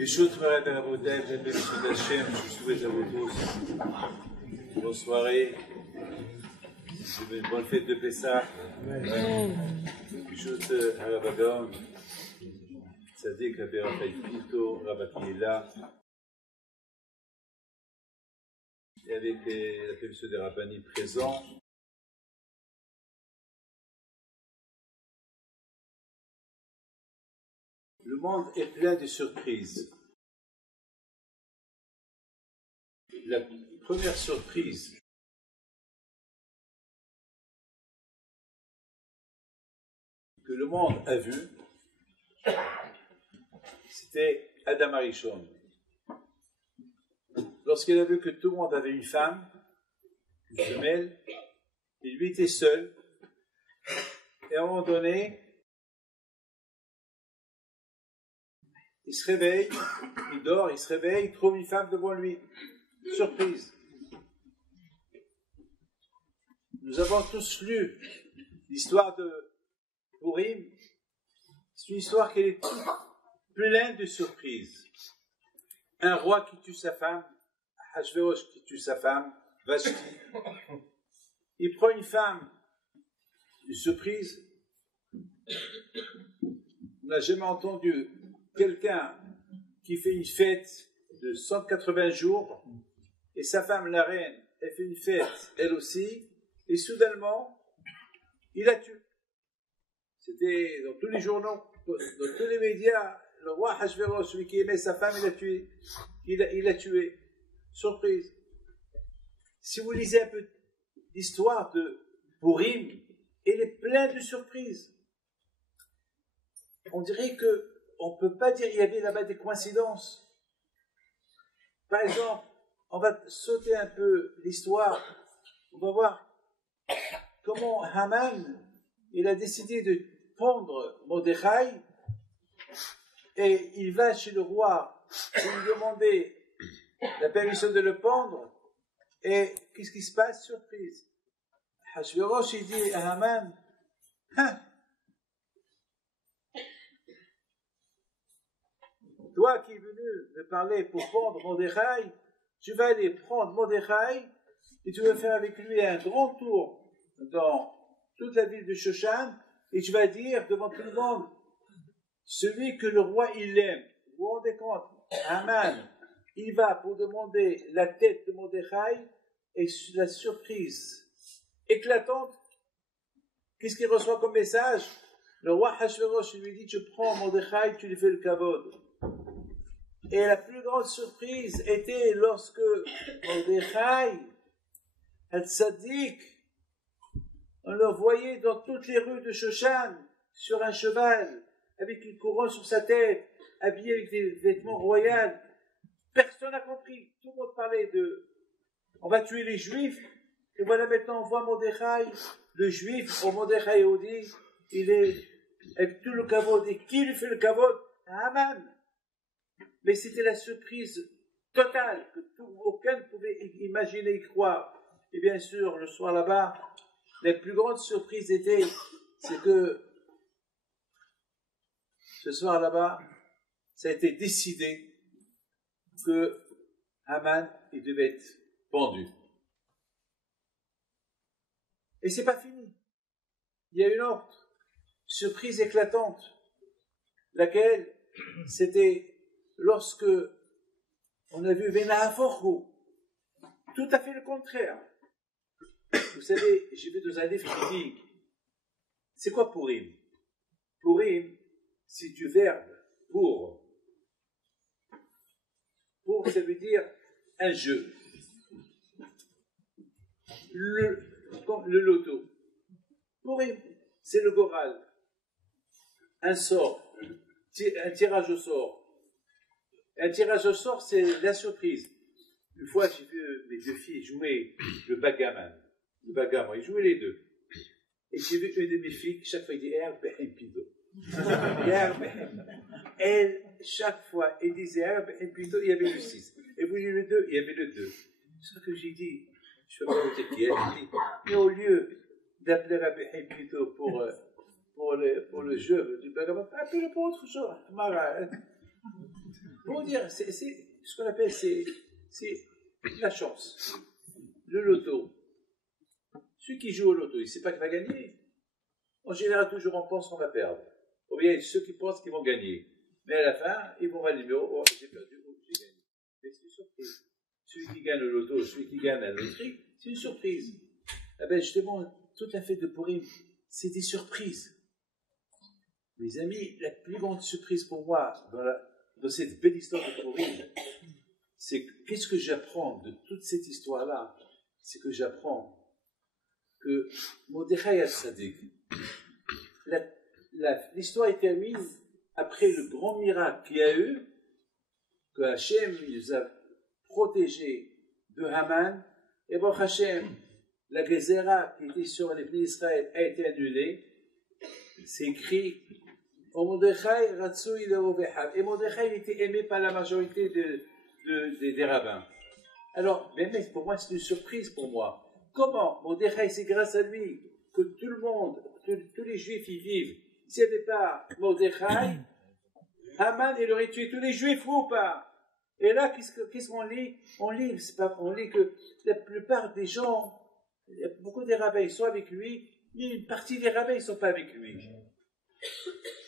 Yeshut Marat Rabotai, la bénédiction d'Hachem, je souhaite à vous tous bonne soirée, une bonne fête de Pessah. Yeshut Harabadon, Tzadik Rabbi Raphaël Pinto, Rabbi là, et avec la permission des rabbinis présents. Le monde est plein de surprises. La première surprise que le monde a vue, c'était Adam Arishon. Lorsqu'il a vu que tout le monde avait une femme, une femelle, et lui était seul, et à un moment donné, il se réveille, il dort, il se réveille, il trouve une femme devant lui. Surprise. Nous avons tous lu l'histoire de Purim. C'est une histoire qui est toute pleine de surprises. Un roi qui tue sa femme, Achashverosh qui tue sa femme, Vashti. Il prend une femme, une surprise. On n'a jamais entendu quelqu'un qui fait une fête de 180 jours et sa femme, la reine, elle fait une fête, elle aussi, et soudainement, il la tue. C'était dans tous les journaux, dans tous les médias, le roi Achashverosh, celui qui aimait sa femme, il l'a tué. Il l'a tué. Surprise. Si vous lisez un peu l'histoire de Purim, elle est pleine de surprises. On dirait que on ne peut pas dire qu'il y avait là-bas des coïncidences. Par exemple, on va sauter un peu l'histoire. On va voir comment Haman, il a décidé de pendre Mordechai et il va chez le roi pour lui demander la permission de le pendre. Et qu'est-ce qui se passe? Surprise. Achashverosh, il dit à Haman, toi qui es venu me parler pour prendre Mordechai, tu vas aller prendre Mordechai et tu vas faire avec lui un grand tour dans toute la ville de Shoshan et tu vas dire devant tout le monde, celui que le roi il aime. Vous vous rendez compte? Haman, il va pour demander la tête de Mordechai et la surprise éclatante. Qu'est-ce qu'il reçoit comme message? Le roi Achashverosh lui dit, tu prends Mordechai, tu lui fais le kavod. Et la plus grande surprise était lorsque Mordechai, Al-Tzadik, on le voyait dans toutes les rues de Shoshan, sur un cheval, avec une couronne sur sa tête, habillé avec des vêtements royaux. Personne n'a compris. Tout le monde parlait de on va tuer les Juifs. Et voilà maintenant on voit Mordechai, le Juif, au Mordechai Yehudi, il est avec tout le kavod. Et qui lui fait le kavod? Haman. Mais c'était la surprise totale que aucun ne pouvait imaginer y croire. Et bien sûr, le soir là-bas, la plus grande surprise c'est que ce soir là-bas, ça a été décidé que Haman il devait être pendu. Et c'est pas fini. Il y a une autre surprise éclatante, laquelle c'était lorsque on a vu Venahafochu, tout à fait le contraire. Vous savez, j'ai vu dans un livre qui dit, c'est quoi Purim? Purim, c'est du verbe pour. Pour, ça veut dire un jeu. Le loto. Purim, c'est le goral. Un sort, un tirage au sort. Un tirage au sort, c'est la surprise. Une fois, j'ai vu mes deux filles jouer le backgammon. Le backgammon, ils jouaient les deux. Et j'ai vu une de mes filles, chaque fois, il dit Herbe et Pido. Elle, chaque fois, elle disait Herbe et Pido, il y avait le 6. Et vous voyez le 2, il y avait le 2. C'est ça que j'ai dit. Je ne sais pas vous dire qui elle dit. Mais au lieu d'appeler Rabbi Pido pour le jeu du backgammon, appelez-le pour autre chose. Pour dire, c'est ce qu'on appelle, c'est la chance. Le loto. Celui qui joue au loto, il ne sait pas qu'il va gagner. En général, toujours on pense qu'on va perdre. Ou bien ceux qui pensent qu'ils vont gagner. Mais à la fin, ils vont voir le numéro, oh, j'ai perdu, oh, j'ai gagné. Mais c'est une surprise. Celui qui gagne le loto, celui qui gagne la loterie, c'est une surprise. Ah ben justement, toute la fête de Purim, c'est des surprises. Mes amis, la plus grande surprise pour moi dans cette belle histoire de Purim, c'est qu'est-ce que j'apprends de toute cette histoire-là? C'est que j'apprends que Mordechai HaTzadik, l'histoire est terminée après le grand miracle qu'il y a eu, que Hachem nous a protégés de Haman, et Baruch Hashem, la Gezerah qui était sur les pays d'Israël a été annulée. C'est écrit au Mordechai Ratsui Lerovehav. Et Mordechai était aimé par la majorité des rabbins. Alors, mais pour moi, c'est une surprise pour moi. Comment Mordechai, c'est grâce à lui que tout le monde, tous les Juifs y vivent. S'il n'y avait pas Mordechai, Haman, il aurait tué tous les Juifs, ou pas? Et là, qu'est-ce qu'on lit? On lit que la plupart des gens, beaucoup des rabbins, ils sont avec lui, mais une partie des rabbins, ils ne sont pas avec lui.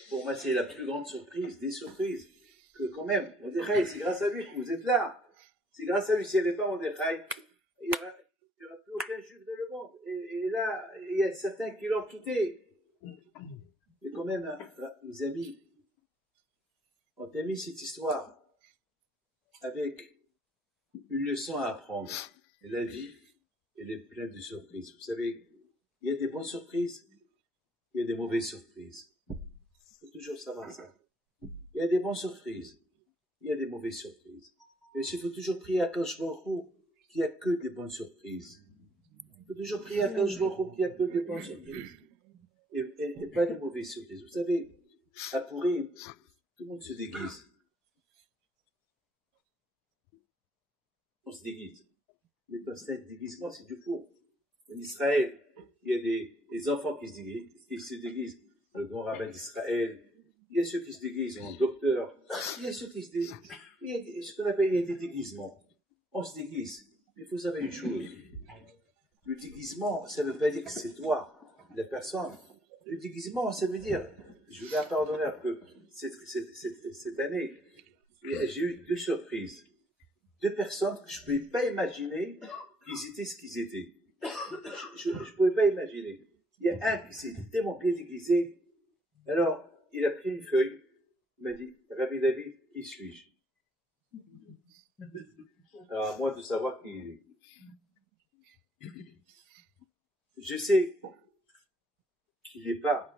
Pour moi, c'est la plus grande surprise, des surprises, que quand même, Mordechai, c'est grâce à lui que vous êtes là. C'est grâce à lui, s'il n'y avait pas Mordechai, il n'y aura plus aucun juif dans le monde. Et là, il y a certains qui l'ont quitté. Mais quand même, mes amis, on termine cette histoire avec une leçon à apprendre. Et la vie, elle est pleine de surprises. Vous savez, il y a des bonnes surprises, il y a des mauvaises surprises. Il faut toujours savoir ça. Il y a des bonnes surprises, il y a des mauvaises surprises. Mais il faut toujours prier à Kadosh Baruch Hu qu'il n'y a que des bonnes surprises. Il faut toujours prier à Kadosh Baruch Hu qu'il n'y a que des bonnes surprises. Et pas de mauvaises surprises. Vous savez, à Purim, tout le monde se déguise. On se déguise. Mais dans ce déguisement, c'est du faux. En Israël, il y a des enfants qui se déguisent. Le grand rabbin d'Israël. Il y a ceux qui se déguisent en docteur. Il y a ceux qui se déguisent. Il y a ce qu'on appelle des déguisements. On se déguise. Mais il faut savoir une chose. Le déguisement, ça ne veut pas dire que c'est toi, la personne. Le déguisement, ça veut dire, je vous pardonner que cette année, j'ai eu 2 surprises. 2 personnes que je ne pouvais pas imaginer qu'ils étaient ce qu'ils étaient. Je ne pouvais pas imaginer. Il y a un qui s'est tellement bien déguisé. Alors, il a pris une feuille. Il m'a dit, Rabbi David, qui suis-je? Alors, à moi de savoir qui il est. Je sais qu'il n'est pas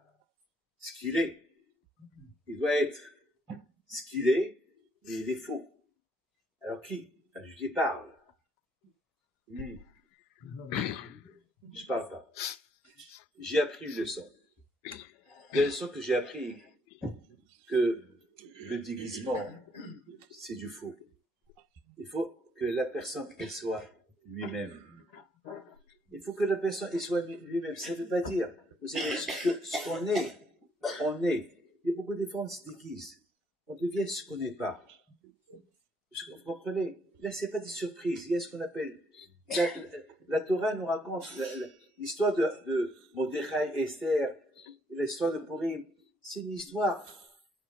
ce qu'il est. Il doit être ce qu'il est, mais il est faux. Alors qui? Je lui parle. Je parle pas. J'ai appris une leçon. La leçon que j'ai appris, que le déguisement, c'est du faux. Il faut que la personne, elle soit lui-même. Il faut que la personne, elle soit lui-même. Ça ne veut pas dire, vous savez, ce qu'on est, on est. Il y a beaucoup de fois, on se déguise. On devient ce qu'on n'est pas. Vous comprenez? Là, ce n'est pas des surprises. Il y a ce qu'on appelle... La Torah nous raconte l'histoire de Mordechai et Esther, et l'histoire de Purim. C'est une histoire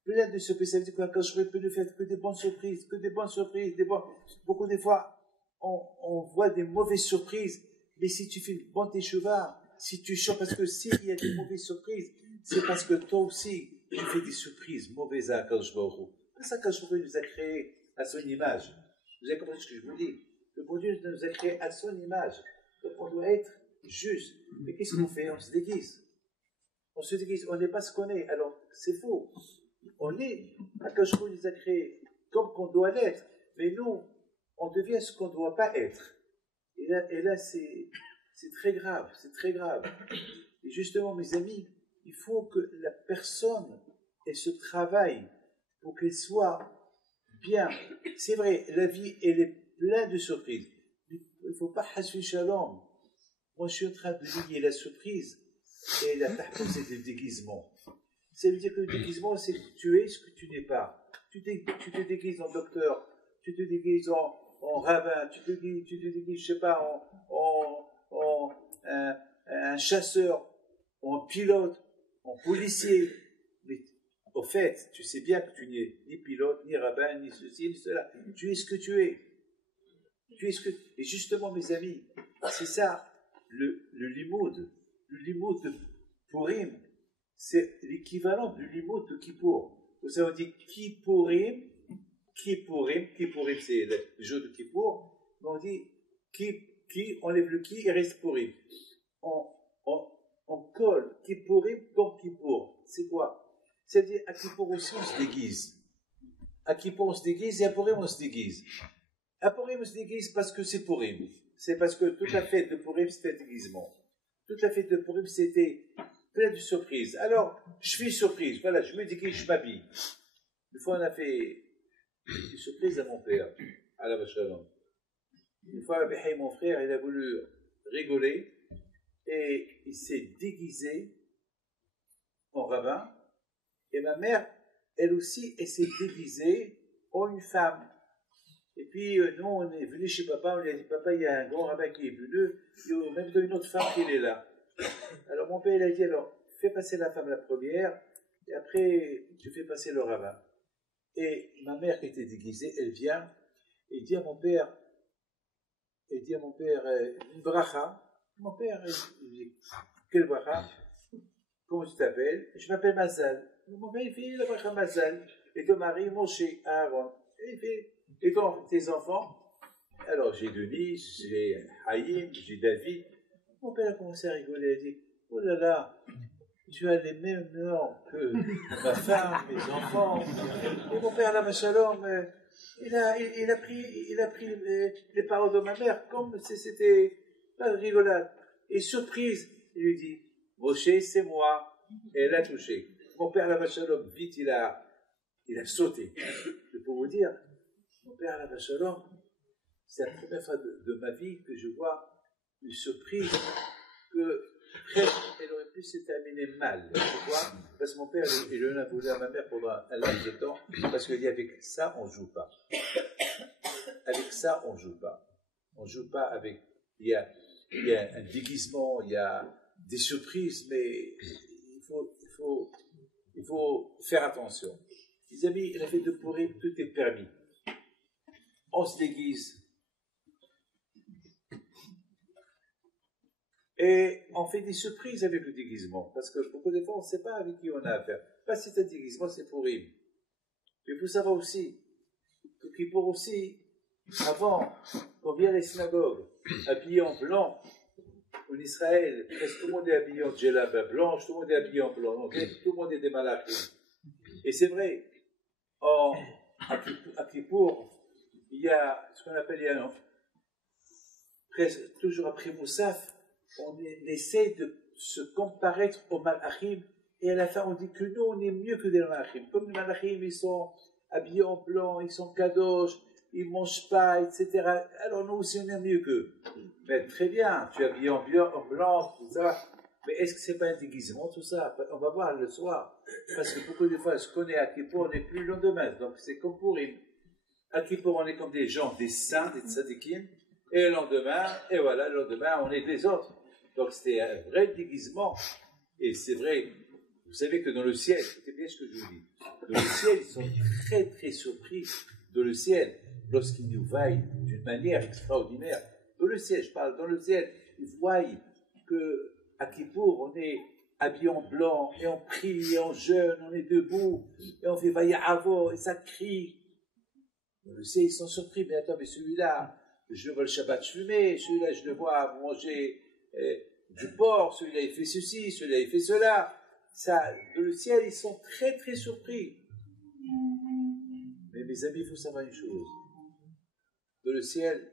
pleine de surprises. Ça veut dire que quand je peux ne faire que des bonnes surprises, Beaucoup de fois, on voit des mauvaises surprises. Mais si tu fais une bonne teshuva, si tu chantes, parce que s'il y a des mauvaises surprises, c'est parce que toi aussi, tu fais des surprises mauvaises à Akadosh Baruch Hu. C'est ça qu'Akadosh Baruch Hu nous a créé à son image. Vous avez compris ce que je vous dis? Le bon Dieu nous a créé à son image. Donc on doit être juste. Mais qu'est-ce qu'on fait? On se déguise. On se déguise. On n'est pas ce qu'on est. Alors, c'est faux. On est. Akadosh Baruch Hu nous a créé comme qu'on doit l'être. Mais nous, on devient ce qu'on ne doit pas être. Et là c'est très grave. C'est très grave. Et justement, mes amis, il faut que la personne ait ce travail pour qu'elle soit bien. C'est vrai, la vie, elle est pleine de surprises. Il ne faut pas hasfi shalom. Moi, je suis en train de lier la surprise et la tahtoum, c'est le déguisement. Ça veut dire que le déguisement, c'est que tu es ce que tu n'es pas. tu te déguises en docteur, tu te déguises en rabbin, tu te déguises, je sais pas, en un chasseur, en pilote, en policier. Mais au fait, tu sais bien que tu n'es ni pilote, ni rabbin, ni ceci, ni cela. Tu es ce que tu es. Tu es ce que... Et justement, mes amis, c'est ça, le limoud. Le limoud de Purim, c'est l'équivalent du limoud de Kippour. Vous savez, on dit Kippourim, c'est le jour de Kippour, mais on dit on lève le qui et reste Purim. On colle Kippourim comme Kippour. C'est quoi? C'est-à-dire, à Kippour aussi, on se déguise. À Kippour, on se déguise, et à Purim, on se déguise. À Purim, on se déguise parce que c'est Purim. C'est parce que toute la fête de Purim, c'était un déguisement. Toute la fête de Purim, c'était plein de surprises. Alors, je suis surprise. Voilà, je me déguise, je m'habille. Une fois, on a fait une surprise à mon père, à la Vachalon. Une fois, mon frère, il a voulu rigoler et il s'est déguisé en rabbin. Et ma mère, elle aussi, elle s'est déguisée en une femme. Et puis, nous, on est venu chez papa, on lui a dit, papa, il y a un grand rabbin qui est venu, il y a même une autre femme qui est là. Alors, mon père, il a dit, alors, fais passer la femme la première, et après, tu fais passer le rabbin. Et ma mère qui était déguisée, elle vient, et dit à mon père, une bracha. Mon père, il dit, quelle bracha? Comment tu t'appelles? Je m'appelle Mazal. Mon père, il fait la bracha Mazal. Et ton mari, Moshe, Aaron. Et il fait, et tes enfants? Alors, j'ai Denis, j'ai Haïm, j'ai David. Mon père a commencé à rigoler, il a dit, oh là là, tu as les mêmes noms que ma femme, mes enfants. Et mon père, là, Shalom, il a pris les paroles de ma mère comme si c'était pas de rigolade. Et surprise, il lui dit, Moshe, c'est moi. Et elle a touché. Mon père, là, Shalom, vite, il a sauté. Je peux vous dire, mon père, là, Shalom, c'est la première fois de ma vie que je vois une surprise que presque elle aurait pu se terminer mal. Pourquoi? Parce que mon père, il en a voulu à ma mère pendant un laps de temps, parce qu'il dit avec ça, on ne joue pas. Avec ça, on ne joue pas. On ne joue pas avec. Il y a un déguisement, il y a des surprises, mais il faut faire attention. Les amis, la fête de Purim, tout est permis. On se déguise. Et on fait des surprises avec le déguisement, parce que beaucoup de fois, on ne sait pas avec qui on a affaire. Pas si c'est un déguisement, c'est Purim. Mais il faut savoir aussi que pour aussi, avant qu'on vienne à la synagogue, habillé en blanc, en Israël, presque tout le monde est habillé en djellaba blanche, tout le monde est habillé en blanc, donc tout le monde est des malachim. Et c'est vrai, à Kippour, il y a ce qu'on appelle, presque toujours après Moussaf, on essaie de se comparaître aux malachim, et à la fin on dit que nous on est mieux que des malachim. Comme les malachim ils sont habillés en blanc, ils sont kadosh, ils ne mangent pas, etc. Alors nous aussi on est mieux qu'eux. Mais très bien, tu es habillé en blanc, tout ça. Mais est-ce que ce n'est pas un déguisement tout ça? On va voir le soir. Parce que beaucoup de fois, ce qu'on est à Kippour, on n'est plus le lendemain. Donc c'est comme pour Purim. À Kippour, on est comme des gens, des saints, des tzadikim. Et le lendemain, et voilà, le lendemain, on est des autres. Donc c'était un vrai déguisement. Et c'est vrai, vous savez que dans le ciel, écoutez bien ce que je vous dis, dans le ciel, ils sont très très surpris dans le ciel, lorsqu'ils nous voient d'une manière extraordinaire. Dans le ciel, je parle dans le ciel, ils voient qu'à Kippour, on est habillé en blanc, et on prie, et on jeûne, on est debout, et on fait Vaya'avo, et ça crie. Dans le ciel, ils sont surpris, mais attends, mais celui-là, je le vois le Shabbat fumer, celui-là, je le vois manger du porc, celui-là, il fait ceci, celui-là, il fait cela. Ça, dans le ciel, ils sont très, très surpris. Mais mes amis, il faut savoir une chose. Dans le ciel,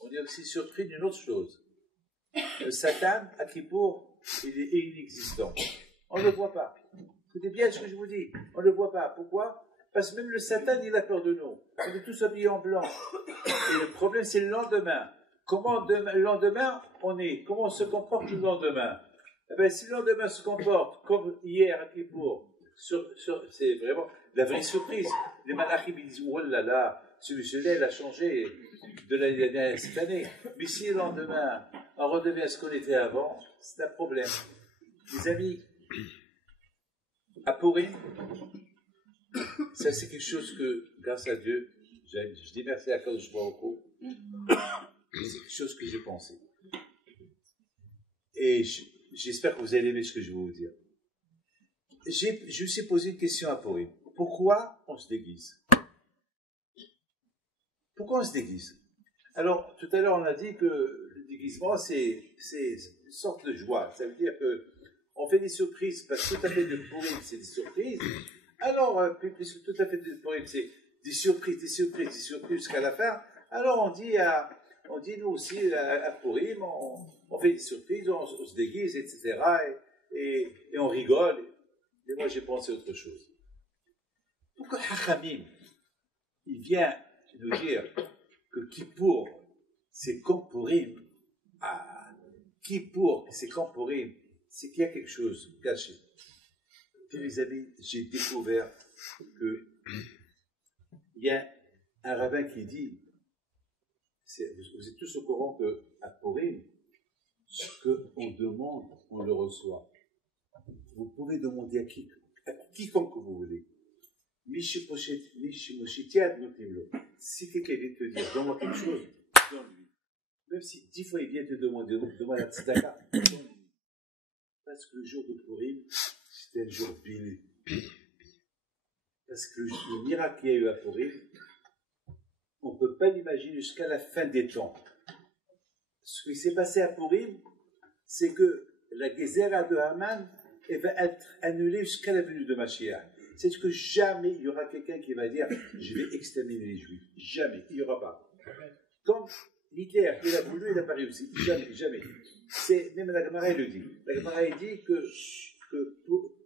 on est aussi surpris d'une autre chose. Le Satan, à Kippour, il est inexistant. On ne le voit pas. Écoutez bien ce que je vous dis. On ne le voit pas. Pourquoi? Parce que même le Satan, il a peur de nous. On est tous habillés en blanc. Et le problème, c'est le lendemain. Comment le lendemain, comment on se comporte le lendemain? Eh bien, si le lendemain se comporte comme hier à Kippour, c'est vraiment la vraie surprise. Les malachim, ils disent, oh là là, celui-là, il a changé de l'année dernière cette année. Mais si le lendemain, on redevient à ce qu'on était avant, c'est un problème. Les amis, à Purim, ça c'est quelque chose que, grâce à Dieu, je dis merci à Kadosh Baruch Hu, c'est quelque chose que j'ai pensé. Et j'espère que vous allez aimer ce que je vais vous dire. Je me suis posé une question à Purim. Pourquoi on se déguise? Pourquoi on se déguise? Alors, tout à l'heure, on a dit que le déguisement, c'est une sorte de joie. Ça veut dire qu'on fait des surprises, parce que tout à fait de Purim, c'est des surprises. Alors, puisque tout à fait de Purim, c'est des surprises jusqu'à la fin, alors on dit nous aussi, à Purim, on fait des surprises, on se déguise, etc. Et on rigole. Et moi, j'ai pensé autre chose. Pourquoi Hachamim, il vient nous dire que Kippour, c'est comme Purim? Kippour, c'est comme Purim, c'est qu'il y a quelque chose caché. Puis mes amis, j'ai découvert qu'il y a un rabbin qui dit, vous êtes tous au courant qu'à Purim, ce qu'on demande, on le reçoit. Vous pouvez demander à quiconque que vous voulez. Si quelqu'un vient te dire, donne-moi quelque chose, donne-lui. Même si 10 fois il vient te demander, demande la tzedaka, donne-lui. Parce que le jour de Purim, c'était un jour béni. Parce que le miracle qu'il y a eu à Purim, on ne peut pas l'imaginer jusqu'à la fin des temps. Ce qui s'est passé à Purim, c'est que la Gezerah de Haman va être annulée jusqu'à la venue de Mashiach. C'est que jamais il y aura quelqu'un qui va dire je vais exterminer les Juifs. Jamais, il n'y aura pas. Comme Hitler, il a voulu, il n'a pas réussi. Jamais, jamais. Même la Gemara le dit. La Gemara dit que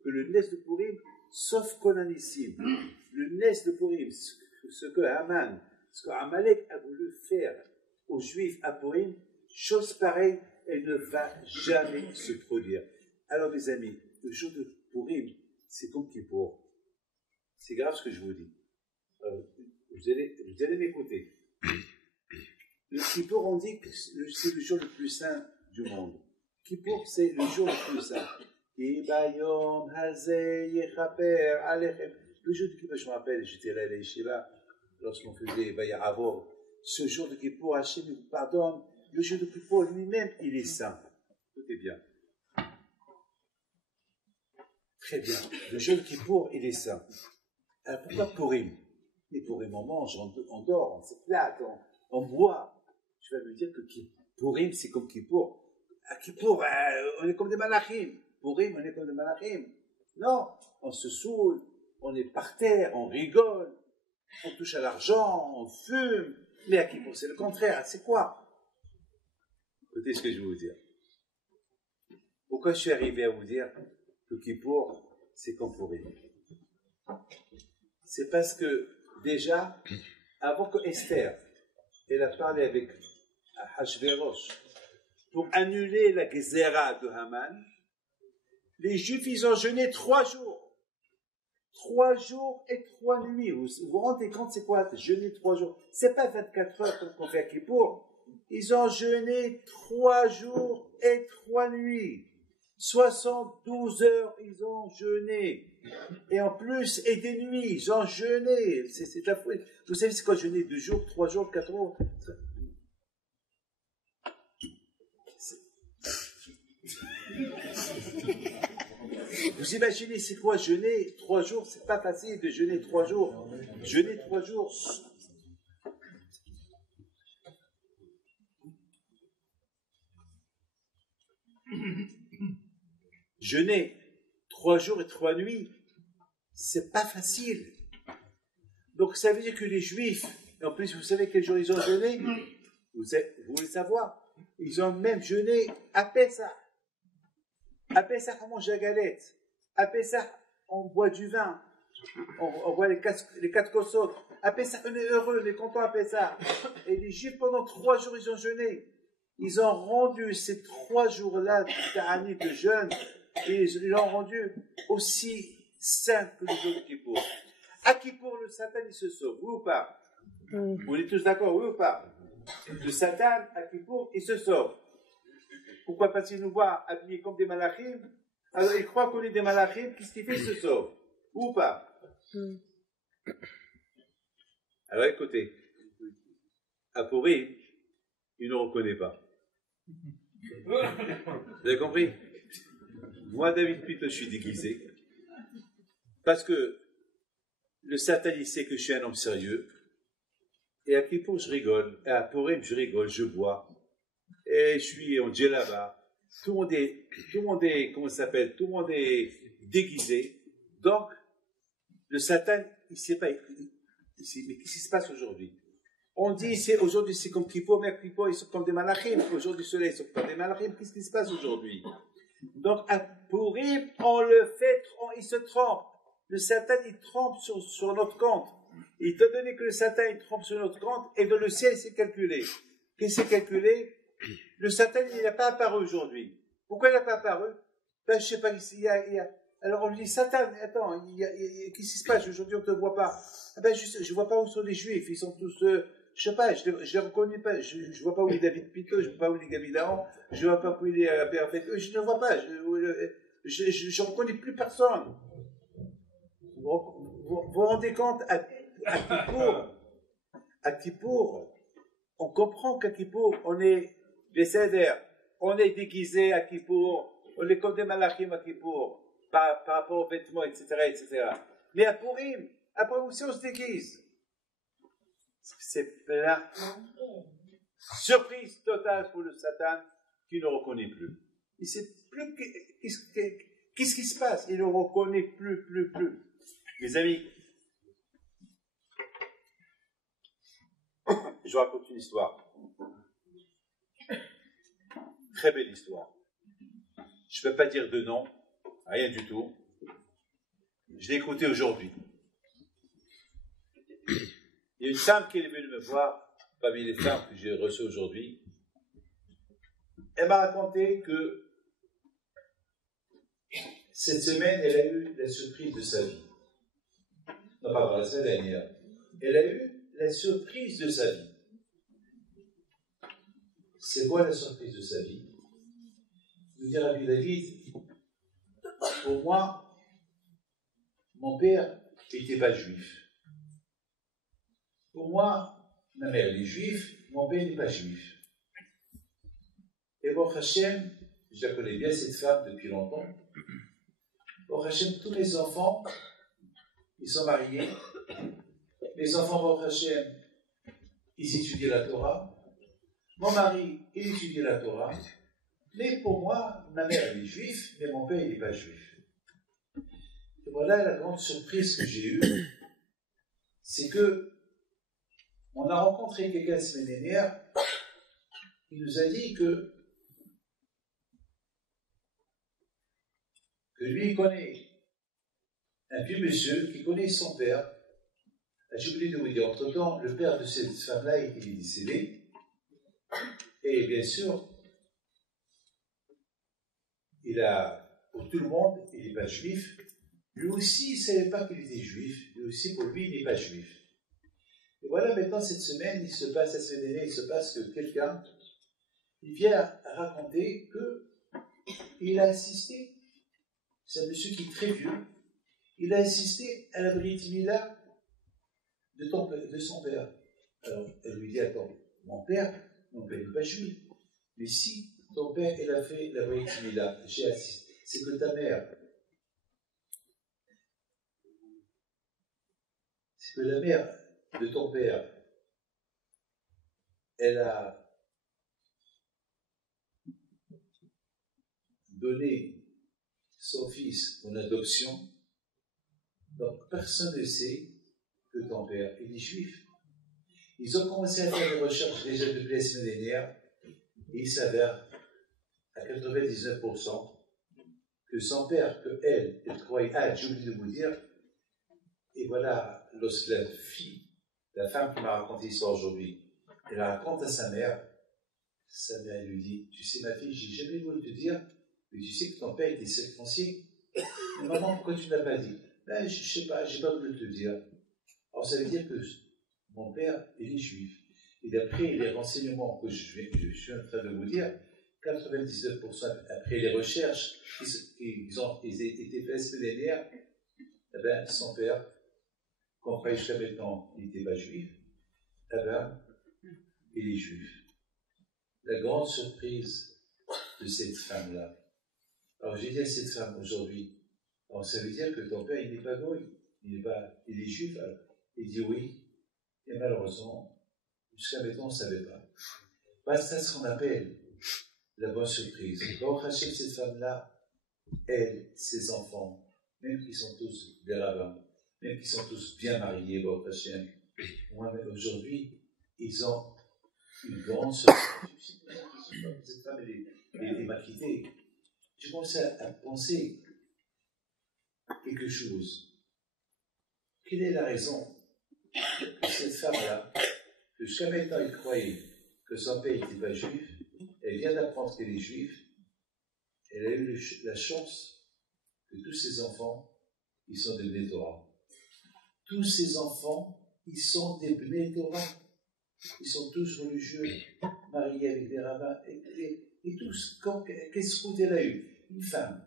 le Nes de Purim, sauf Konanissim, le Nes de Purim, ce que Haman, ce que Amalek a voulu faire aux Juifs à Purim, chose pareille, elle ne va jamais se produire. Alors mes amis, le jour de Purim, c'est comme Kippour. C'est grave ce que je vous dis. Vous allez m'écouter. Le Kippour, on dit que c'est le jour le plus saint du monde. Kippour, c'est le jour le plus saint. Le jour de Kippour, je me rappelle, j'étais allé à l'Yeshiva, lorsqu'on faisait Bayaravo. Ce jour de Kippour, Hachem nous pardonne. Le jour de Kippour lui-même, il est saint. Écoutez bien. Très bien. Le jour de Kippour, il est saint. Alors pourquoi Purim? Mais Purim, on mange, on dort, on s'éclate, on boit. Tu vas me dire que Purim, c'est comme Kippour. À Kippour, on est comme des malachim. Purim, on est comme des malachim. Non, on se saoule, on est par terre, on rigole, on touche à l'argent, on fume. Mais à Kippour, c'est le contraire. C'est quoi? Écoutez ce que je vais vous dire. Pourquoi je suis arrivé à vous dire que Kippour, c'est comme Purim? C'est parce que, déjà, avant que Esther, elle a parlé avec Hachvérosh pour annuler la Gezerah de Haman, les Juifs, ils ont jeûné 3 jours. 3 jours et 3 nuits. Vous vous rendez compte, c'est quoi jeûner 3 jours? C'est pas 24 heures comme on fait à Kippour. Ils ont jeûné 3 jours et 3 nuits. 72 heures, ils ont jeûné. Et en plus, et des nuits, ils ont jeûné. C'est la folie. Vous savez, c'est quoi jeûner? 2 jours, 3 jours, 4 jours? Vous imaginez, c'est quoi jeûner 3 jours? C'est pas facile de jeûner 3 jours. Jeûner 3 jours. Jeûner 3 jours et 3 nuits, c'est pas facile. Donc ça veut dire que les Juifs, et en plus vous savez quel jour ils ont jeûné? Vous voulez savoir? Ils ont même jeûné à Pessah. À Pessah, on mange la galette. À Pessah, on boit du vin. On boit les 4 kosot. À Pessah, on est heureux, on est content à Pessah. Et les Juifs, pendant 3 jours, ils ont jeûné. Ils ont rendu ces 3 jours-là de jeûne, et ils l'ont rendu aussi saint que le jour de Kippour. À Kippour, le Satan, il se sauve, oui ou pas? Vous êtes tous d'accord, oui ou pas? Le Satan, à Kippour, il se sauve. Pourquoi? Parce qu'il nous voit habillés comme des malachim. Alors il croit qu'on est des malachim, qu'est-ce qu'il fait? Il se sauve. Ou pas? Alors écoutez, à Purim, il ne reconnaît pas. Vous avez compris? Moi, David Pito, je suis déguisé. Parce que le Satan, il sait que je suis un homme sérieux. Et à Kippour, je rigole. Et à Purim, je rigole, je bois. Et je suis en djellaba. Tout le monde est, comment ça s'appelle? Tout le monde est déguisé. Donc, le Satan, il ne sait pas. Mais qu'est-ce qui se passe aujourd'hui? On dit, aujourd'hui, c'est comme Kippour, mais Kippour, ils sont comme des malachim. Aujourd'hui, ceux-là, ils sont comme des malachim. Qu'est-ce qui se passe aujourd'hui? Donc, à Purim, on le fait, il se trompe. Le Satan, il trompe sur notre compte. Étant donné que le Satan, il trompe sur notre compte, et dans le ciel, c'est calculé. Qu'est-ce que c'est calculé? Le Satan, il n'a pas apparu aujourd'hui. Pourquoi il n'a pas apparu? Ben, je ne sais pas, alors on lui dit, Satan, attends, qu'est-ce qui se passe? Aujourd'hui, on ne te voit pas. Ah ben, je ne vois pas où sont les Juifs. Ils sont tous, je ne sais pas, je ne les reconnais pas. Je ne vois pas où est David Pito, je ne vois pas où est Gabi Daron, je ne vois pas où il est Perfect. Je ne vois pas. Je ne reconnais plus personne. Vous vous rendez compte, à Kippour, on comprend qu'à Kippour, on est des Seder, on est déguisé à Kippour, on est comme des malachim à Kippour, par rapport aux vêtements, etc., etc. Mais à Purim aussi on se déguise. C'est plein. Surprise totale pour le Satan qui ne reconnaît plus. Il ne sait plus qu'est-ce qui se passe. Il ne reconnaît plus. Mes amis, je vous raconte une histoire. Très belle histoire. Je ne peux pas dire de nom, rien du tout. Je l'ai écoutée aujourd'hui. Il y a une femme qui est venue me voir, parmi les femmes que j'ai reçues aujourd'hui. Elle m'a raconté que cette semaine, elle a eu la surprise de sa vie. Non, pardon, la semaine dernière. Elle a eu la surprise de sa vie. C'est quoi la surprise de sa vie? Je veux dire à lui, David, pour moi, mon père n'était pas juif. Pour moi, ma mère est juive, mon père n'est pas juif. Et Baruch Hashem, je la connais bien cette femme depuis longtemps. Baruch Hashem, tous mes enfants, ils sont mariés. Mes enfants, Baruch Hashem, ils étudient la Torah. Mon mari, il étudie la Torah. Mais pour moi, ma mère, elle est juive, mais mon père, il n'est pas juif. Et voilà la grande surprise que j'ai eue. C'est que on a rencontré quelqu'un la semaine dernière, il nous a dit que lui, il connaît un vieux monsieur qui connaît son père. J'ai oublié de vous dire, entre-temps, le père de cette femme-là, il est décédé. Et bien sûr, pour tout le monde, il n'est pas juif. Lui aussi, il ne savait pas qu'il était juif. Lui aussi, pour lui, il n'est pas juif. Et voilà, maintenant, cette semaine, la semaine dernière, il se passe que quelqu'un, il vient raconter qu'il a assisté, c'est un monsieur qui est très vieux, il a assisté à la Brit Mila de son père. Alors, elle lui dit, attends, mon père n'est pas juif. Mais si ton père, il a fait la Brit Mila, j'ai assisté, c'est que ta mère, c'est que la mère de ton père, elle a donné son fils en adoption, donc personne ne sait que ton père est juif. Ils ont commencé à faire des recherches déjà depuis la semaine dernière, et il s'avère à 99% que son père, que elle croyait, j'ai oublié de vous dire, et voilà, lorsque la femme qui m'a raconté l'histoire aujourd'hui, elle la raconte à sa mère lui dit, tu sais ma fille, j'ai jamais voulu te dire, mais tu sais que ton père était circoncis. Mais maman, pourquoi tu ne l'as pas dit? Ben, je sais pas, j'ai pas voulu te le dire. Alors, ça veut dire que mon père, il est juif. Et d'après les renseignements que je suis en train de vous dire, 99% après les recherches, ils étaient faits plénières, eh ben, son père, qu'on croyait jusqu'à maintenant, il n'était pas juif, eh ben, il est juif. La grande surprise de cette femme-là. Alors, j'ai dit à cette femme aujourd'hui, alors ça veut dire que ton père, il n'est pas goy, il est juif. Alors. Il dit oui, et malheureusement, jusqu'à maintenant, on ne savait pas. Bah, c'est ce qu'on appelle la bonne surprise. Baruch Hashem, cette femme-là, elle, ses enfants, même qu'ils sont tous des rabbins, même qu'ils sont tous bien mariés, Baruch Hashem, moi-même aujourd'hui, ils ont une grande surprise. Cette femme, elle m'a quitté. J'ai commencé à penser quelque chose. Quelle est la raison que cette femme-là, que jusqu'à maintenant il croyait que son père n'était pas juif, elle vient d'apprendre qu'elle est juive, elle a eu la chance que tous ses enfants, ils sont des Bnei Torah. Tous ses enfants, ils sont des Bnei Torah. Ils sont tous religieux, mariés avec des rabbins, et tous. Qu'est-ce qu'elle a eu? Une femme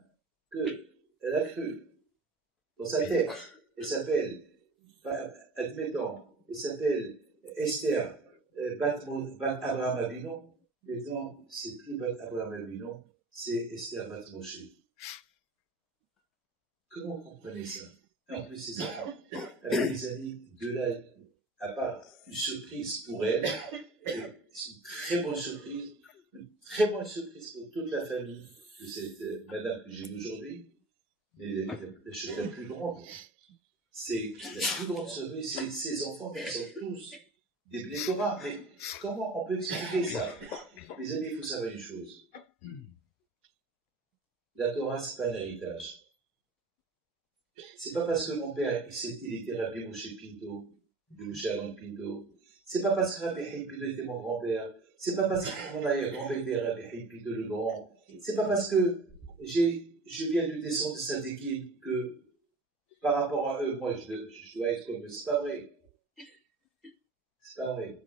qu'elle a cru dans sa tête, elle s'appelle, admettons, elle s'appelle Esther Bat Abraham Avinu. Maintenant, c'est plus Bat Abraham Avinu, c'est Esther Bat Moshe. Comment vous comprenez ça? Et en plus, ses enfants, avec les amis de là, à part une surprise pour elle, c'est une très bonne surprise pour toute la famille de cette madame que j'ai vue aujourd'hui. Mais la chose la plus grande, c'est la plus grande surprise, c'est ses enfants, mais ils sont tous des Bnei Torah. Mais comment on peut expliquer ça? Mes amis, il faut savoir une chose. La Torah, ce n'est pas un héritage. C'est pas parce que mon père, il était Rabbi Moshe Pinto, Moshe Aaron Pinto. C'est pas parce que Rabbi Haïm Pinto était mon grand-père. C'est pas parce que mon arrière-grand-père était Rabbi Haïm Pinto le grand. C'est pas parce que je viens de descendre de Sadikim que par rapport à eux, moi, je dois être comme eux. C'est pas vrai. C'est pas vrai.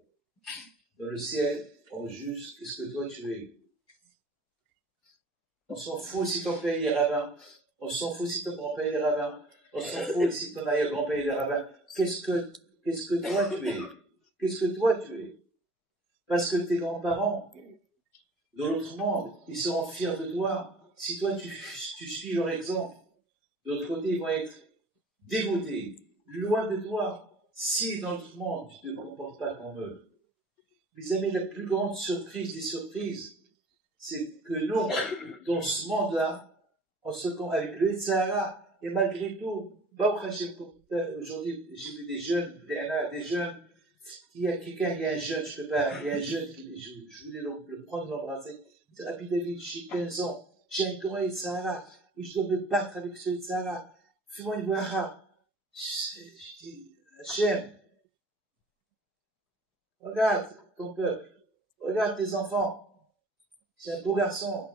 Dans le ciel, on juge qu'est-ce que toi tu es. On s'en fout si ton père est rabbin. On s'en fout si ton grand-père est rabbin. On s'en fout si ton arrière-grand-père est rabbin. Qu'est-ce que toi tu es? Qu'est-ce que toi tu es? Parce que tes grands-parents, dans l'autre monde, ils seront fiers de toi. Si toi tu suis leur exemple, de l'autre côté, ils vont être dégoûtés, loin de toi, si dans l'autre monde tu ne te comportes pas comme eux. Mes amis, la plus grande surprise des surprises, c'est que nous, dans ce monde-là, on se compte avec le Sahara, et malgré tout, aujourd'hui, j'ai vu des jeunes, des jeunes, il y a un jeune, je peux pas, il y a un jeune, je voulais le prendre, l'embrasser, il dit, Rabbi David, j'ai 15 ans, j'ai un grand Sahara, et je dois me battre avec ce Sahara, fais-moi une bracha. Je dis, Hachem, regarde ton peuple, regarde tes enfants, c'est un beau garçon.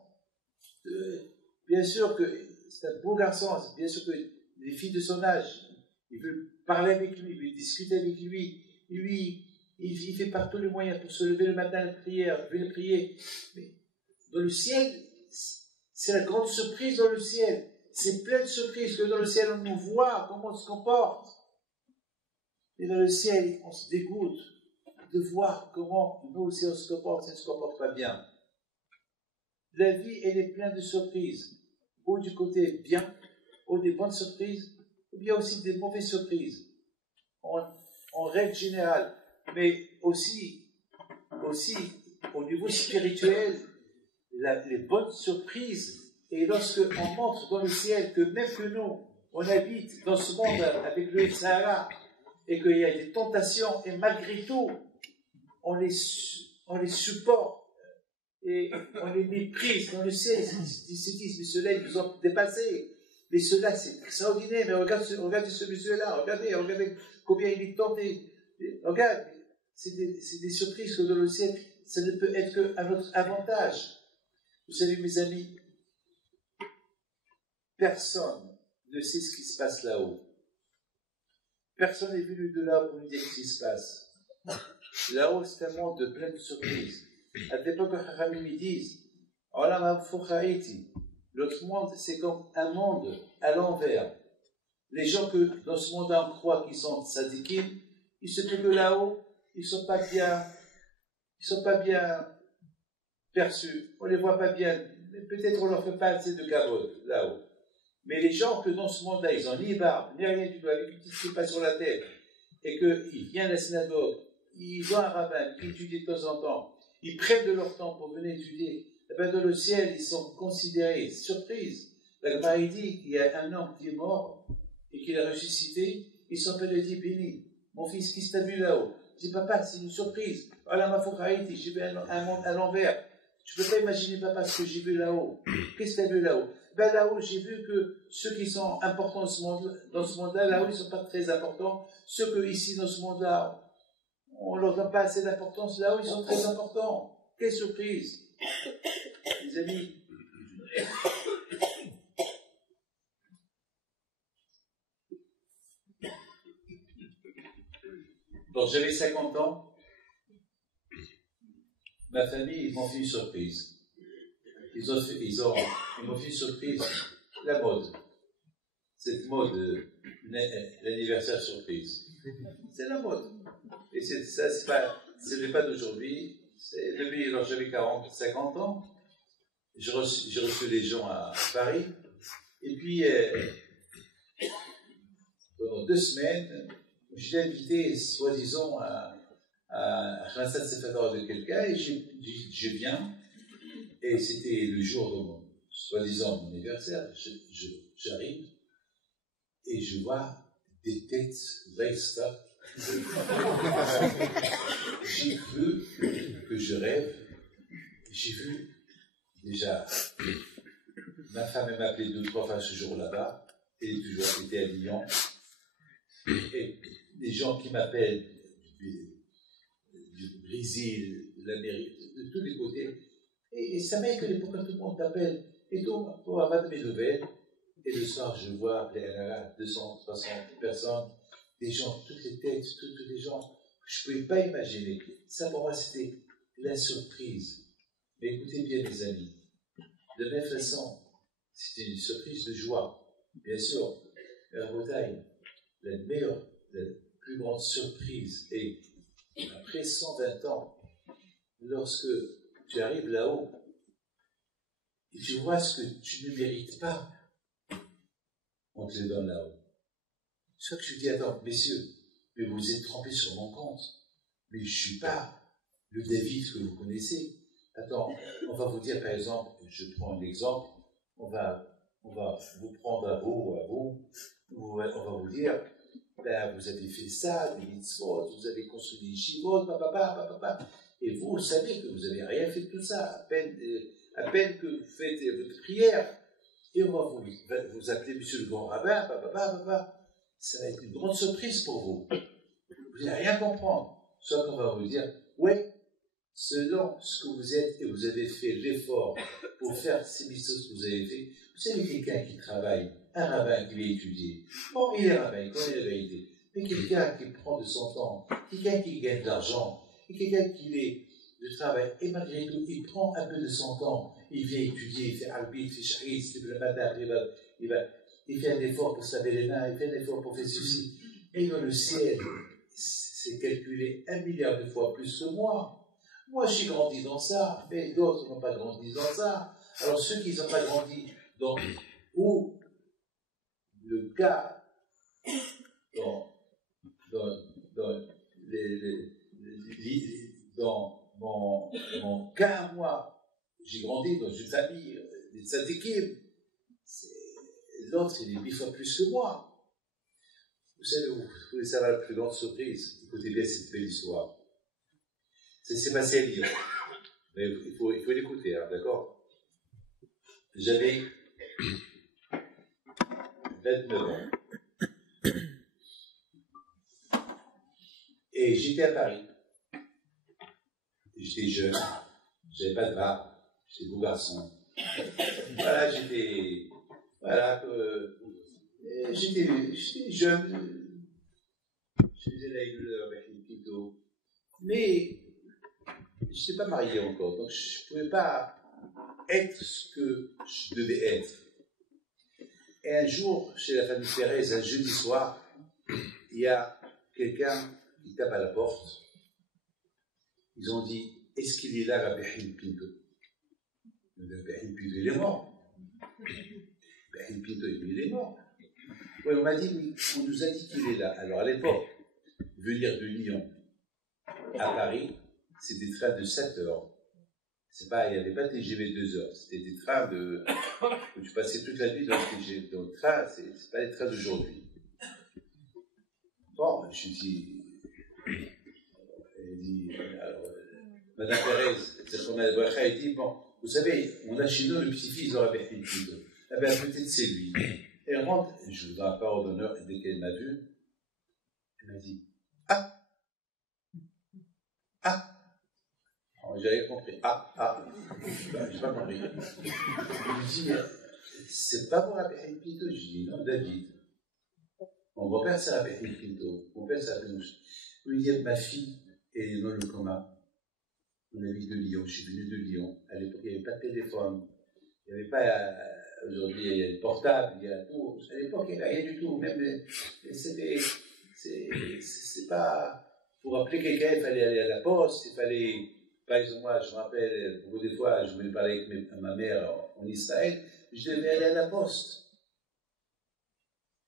Bien sûr que c'est un beau garçon, bien sûr que les filles de son âge, ils veulent parler avec lui, ils veulent discuter avec lui. Lui, il fait par tous les moyens pour se lever le matin à la prière, venir prier. Mais dans le ciel, c'est la grande surprise dans le ciel. C'est plein de surprises que dans le ciel, on nous voit comment on se comporte. Et dans le ciel, on se dégoûte de voir comment nous aussi on se comporte, ça ne se comporte pas bien. La vie, elle est pleine de surprises. Ou du côté bien, ou des bonnes surprises, ou bien aussi des mauvaises surprises. En règle générale, mais aussi au niveau spirituel, les bonnes surprises. Et lorsque on montre dans le ciel que même que nous, on habite dans ce monde avec le Sahara, et qu'il y a des tentations, et malgré tout, on les supporte. Et on les méprise dans le ciel, ils se disent, mais ceux-là, ils nous ont dépassés. Mais ceux-là, c'est extraordinaire. Mais regardez ce monsieur-là, regardez combien il est tenté. Regarde, c'est des surprises que dans le ciel, ça ne peut être qu'à notre avantage. Vous savez, mes amis, personne ne sait ce qui se passe là-haut. Personne n'est venu de là pour nous dire ce qui se passe. Là-haut, c'est un monde de pleine surprises. À l'époque, les disent, l'autre monde, c'est comme un monde à l'envers. Les gens que dans ce monde-là on croit qu'ils sont sadikim, ils se trouvent là-haut, ils sont pas bien perçus, on les voit pas bien, peut-être on leur fait pas assez de carottes là-haut. Mais les gens que dans ce monde-là, ils ont ni barbe, ni rien du tout, avec une petite kippa sur la tête, et qu'ils viennent à la synagogue, ils voient un rabbin qui étudie de temps en temps, ils prennent de leur temps pour venir étudier, et bien dans le ciel, ils sont considérés, surprise. La Gemara dit qu'il y a un homme qui est mort, et qu'il a ressuscité, il s'appelle dit béni. Mon fils, qui t'a vu là-haut? Je dis, papa, c'est une surprise. Voilà ma Haïti, j'ai vu un monde à l'envers. Tu ne peux pas imaginer, papa, ce que j'ai vu là-haut. Qu'est-ce que tu as vu là-haut? Ben là-haut, j'ai vu que ceux qui sont importants dans ce monde-là, là-haut, ils ne sont pas très importants. Ceux qui, ici, dans ce monde-là, on ne leur donne pas assez d'importance, là-haut, ils sont très importants. Quelle surprise! Les amis, quand j'avais 50 ans, ma famille, ils m'ont fait une surprise. Ils m'ont fait une surprise, la mode. Cette mode, l'anniversaire surprise. C'est la mode. Et ce n'est pas d'aujourd'hui. C'est depuis, alors j'avais 50 ans, j'ai reçu les gens à Paris. Et puis, pendant 2 semaines, j'étais invité, soi-disant, à Khansat Sefador de quelqu'un, et je viens, et c'était le jour de mon, soi-disant, mon anniversaire, j'arrive, et je vois des têtes Reichstag. J'ai vu que je rêve, j'ai vu, déjà, ma femme m'a appelé 2 ou 3 fois ce jour là-bas, elle était à Lyon, et des gens qui m'appellent du Brésil, de l'Amérique, de tous les côtés. Et ça m'étonne pourquoi tout le monde t'appelle. Et donc, pour avoir de mes nouvelles, et le soir, je vois 200, 300 personnes, des gens, toutes les têtes, tous les gens que je ne pouvais pas imaginer. Ça, pour moi, c'était la surprise. Mais écoutez bien, mes amis, de la même façon, c'était une surprise de joie. Bien sûr, la Bretagne, la plus grande surprise. Et après 120 ans, lorsque tu arrives là-haut, et tu vois ce que tu ne mérites pas, on te le donne là-haut. Soit que tu dis, attends, messieurs, mais vous êtes trempés sur mon compte, mais je ne suis pas le David que vous connaissez. Attends, on va vous dire, par exemple, je prends un exemple, on va vous prendre à vous, on va vous dire, ben, vous avez fait ça, des mitzvot, vous avez construit des yeshivot, et vous savez que vous n'avez rien fait de tout ça, à peine que vous faites votre prière, et on va vous appeler monsieur le grand rabbin, ça va être une grande surprise pour vous. Vous n'allez rien comprendre. Soit qu'on va vous dire, ouais, selon ce que vous êtes et vous avez fait l'effort pour faire ces mitzvot que vous avez fait, vous savez quelqu'un qui travaille, un rabbin qui va étudier. Bon, il est rabbin, il connaît la vérité. Mais quelqu'un qui prend de son temps, quelqu'un qui gagne de l'argent, et quelqu'un qui fait du travail, et malgré tout, il prend un peu de son temps, il vient étudier, il fait albit, il fait charit, le matin, il fait un effort pour se laver les mains, il fait un effort pour faire ceci. Et dans le ciel, c'est calculé 1 milliard de fois plus que moi. Moi, j'ai grandi dans ça, mais d'autres n'ont pas grandi dans ça. Alors, ceux qui n'ont pas grandi dans où le cas dans mon cas, moi, j'ai grandi dans une famille des tzadikim. L'autre, il est 8 fois plus que moi. Vous savez, vous voulez savoir la plus grande surprise? Écoutez bien cette belle histoire. C'est passé à Lyon. Mais il faut l'écouter, hein, d'accord? J'avais 29 ans. Et j'étais à Paris. J'étais jeune, j'avais pas de barbe, j'étais beau garçon. Voilà, j'étais jeune, je faisais la gueule avec une Pinto, mais je n'étais pas marié encore, donc je ne pouvais pas être ce que je devais être. Et un jour, chez la famille Pérez, un jeudi soir, il y a quelqu'un qui tape à la porte. Ils ont dit, est-ce qu'il est là, Rabbi Pinto? Rabbi Pinto, il est mort. Rabbi Pinto, il est mort. Oui, on m'a dit, oui, on nous a dit qu'il est là. Alors à l'époque, venir de Lyon à Paris, c'est des trains de 7 heures. C'est pas, il n'y avait pas de TGV 2 heures. C'était des trains où tu passais toute la nuit dans le TGV. Dans le train, c'est pas les trains d'aujourd'hui. Bon, je dis, elle dit, alors, Madame Pérez, elle dit, bon, vous savez, on a chez nous le petit-fils de Rabbi Pinto. Eh bien, peut-être c'est lui. Elle rentre, je vous donne la parole d'honneur, et dès qu'elle m'a vu, elle m'a dit, ah. J'avais compris. J'ai pas compris. Je lui dis, c'est pas pour Rabbi Pinto. Je dis, non, David. Mon beau-père, c'est Rabbi Pinto. Mon père, c'est Rabbi Pinto. Je lui dis, ma fille est dans le coma. On habite de Lyon. Je suis venu de Lyon. À l'époque, il n'y avait pas de téléphone. Il n'y avait pas, aujourd'hui, il y a le portable, il y a tout. À l'époque, il n'y avait rien du tout. Même, c'est pas, pour appeler quelqu'un, il fallait aller à la poste, il fallait, par exemple, moi, je me rappelle, beaucoup de fois, je voulais parler avec ma mère en Israël, je devais aller à la poste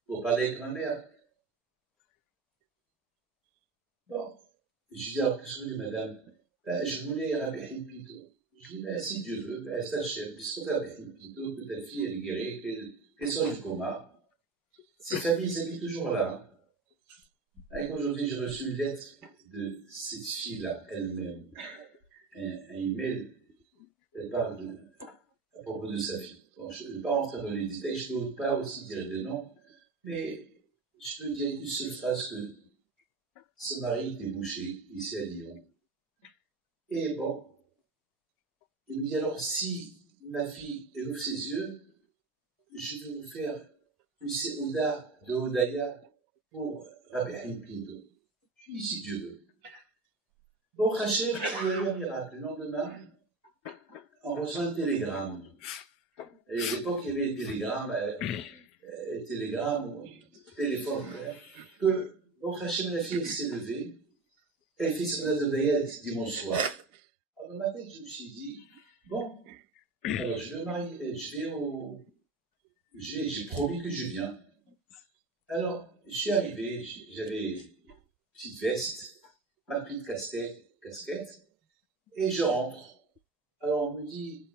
pour parler avec ma mère. Bon, je dis, alors, qu'est-ce que vous voulez, madame? Ben, je voulais Rabbi Pinto. Je dis, ben, si Dieu veut, ben, sachez, puisque Rabbi Pinto, que ta fille, elle est guérie, qu'elle sort du coma, ces familles, elles habitent toujours là. Et aujourd'hui, j'ai reçu une lettre de cette fille-là, elle-même, un email, elle parle à propos de sa fille. Bon, je ne vais pas rentrer dans les détails, je ne peux pas aussi dire des noms, mais je peux dire une seule phrase que son mari était boucher ici à Lyon. Et bon, il me dit alors, si ma fille ouvre ses yeux, je vais vous faire une séouda de Hodaya pour Rabbi Pinto. Je dis, si Dieu veut. Bon, Hachem, il y a eu un miracle. Le lendemain, on reçoit un télégramme. À l'époque, il y avait des télégrammes ou téléphone, que bon, Hachem, la fille, s'est levée, elle fait son adobaya dimanche soir. Alors, dans ma tête, je me suis dit, bon, alors je vais marier, j'ai promis que je viens. Alors, je suis arrivé, j'avais une petite veste, ma petite casquette, et je rentre. Alors on me dit,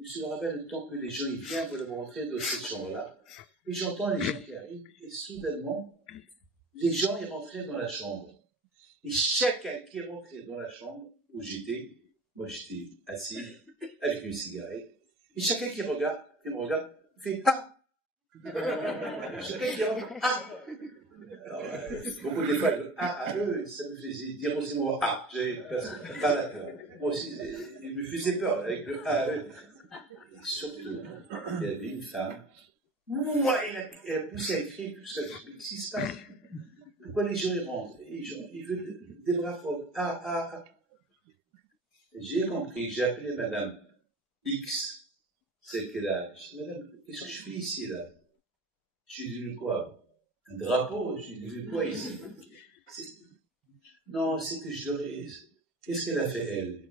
monsieur le rappelle, le temps que les gens ils viennent, veulent rentrer dans cette chambre-là. Et j'entends les gens qui arrivent, et soudainement, les gens ils rentraient dans la chambre. Et chacun qui rentrait dans la chambre où j'étais, moi j'étais assis avec une cigarette, et chacun qui me regarde, fait ah. Chacun qui regarde ah. Alors, beaucoup de fois, le A à eux, ça me faisait dire aussi moi A. J'avais pas la peur. Moi aussi, il me faisait peur avec le A à eux. Et surtout, il y avait une femme. Ouah, elle a poussé à écrire tout ça. Mais qu'est-ce qui se passe? Pourquoi les gens ils rentrent? Ils veulent des bras forts. A. J'ai compris, j'ai appelé Madame X, celle qu'elle a. Je dis, Madame, qu'est-ce que je fais ici là? Je suis devenu quoi? Un drapeau, je suis devenu quoi ici? Non, c'est que je devrais. Qu'est-ce qu'elle a fait, elle?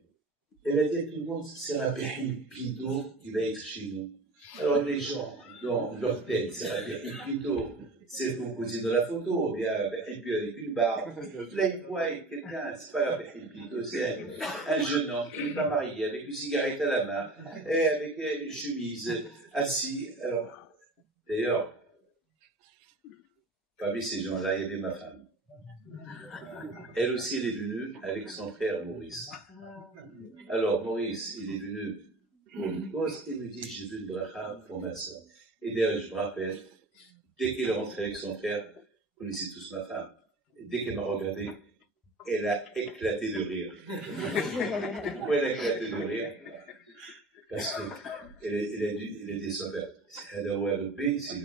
Elle a dit à tout le monde, c'est Rabbi Pinto qui va être chez nous. Alors les gens, dans leur tête, c'est Rabbi Pinto, c'est le composé dans la photo, bien Rabbi Pinto avec une barbe. Là, il voit quelqu'un, c'est pas Rabbi Pinto, c'est un jeune homme qui n'est pas marié, avec une cigarette à la main, et avec une chemise, assis. Alors, d'ailleurs, parmi ces gens-là, il y avait ma femme. Elle aussi, elle est venue avec son frère Maurice. Alors, Maurice, il est venu pour une cause et me dit, je veux une bracha pour ma soeur. Et d'ailleurs, je me rappelle, dès qu'elle est rentrée avec son frère, vous connaissez tous ma femme, et dès qu'elle m'a regardé, elle a éclaté de rire. Pourquoi elle a éclaté de rire? Parce qu'elle a dit son père, c'est lui le Rabbi, c'est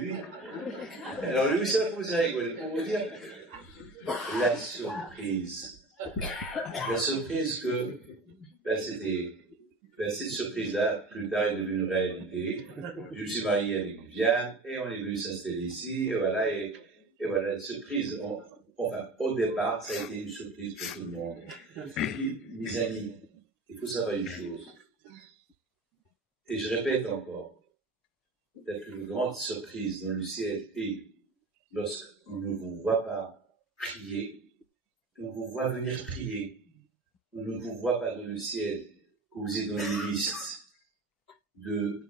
lui. Alors lui, ça a commencé à rigoler. Pour vous dire, la surprise que, cette surprise-là, plus tard, est devenue une réalité. Je me suis marié avec Viviane, et on est venu s'installer ici, et voilà, la surprise, enfin, au départ, ça a été une surprise pour tout le monde. Et puis, mes amis, il faut savoir une chose, et je répète encore, la plus grande surprise dans le ciel est lorsqu'on ne vous voit pas prier, on vous voit venir prier, on ne vous voit pas dans le ciel, que vous êtes dans une liste de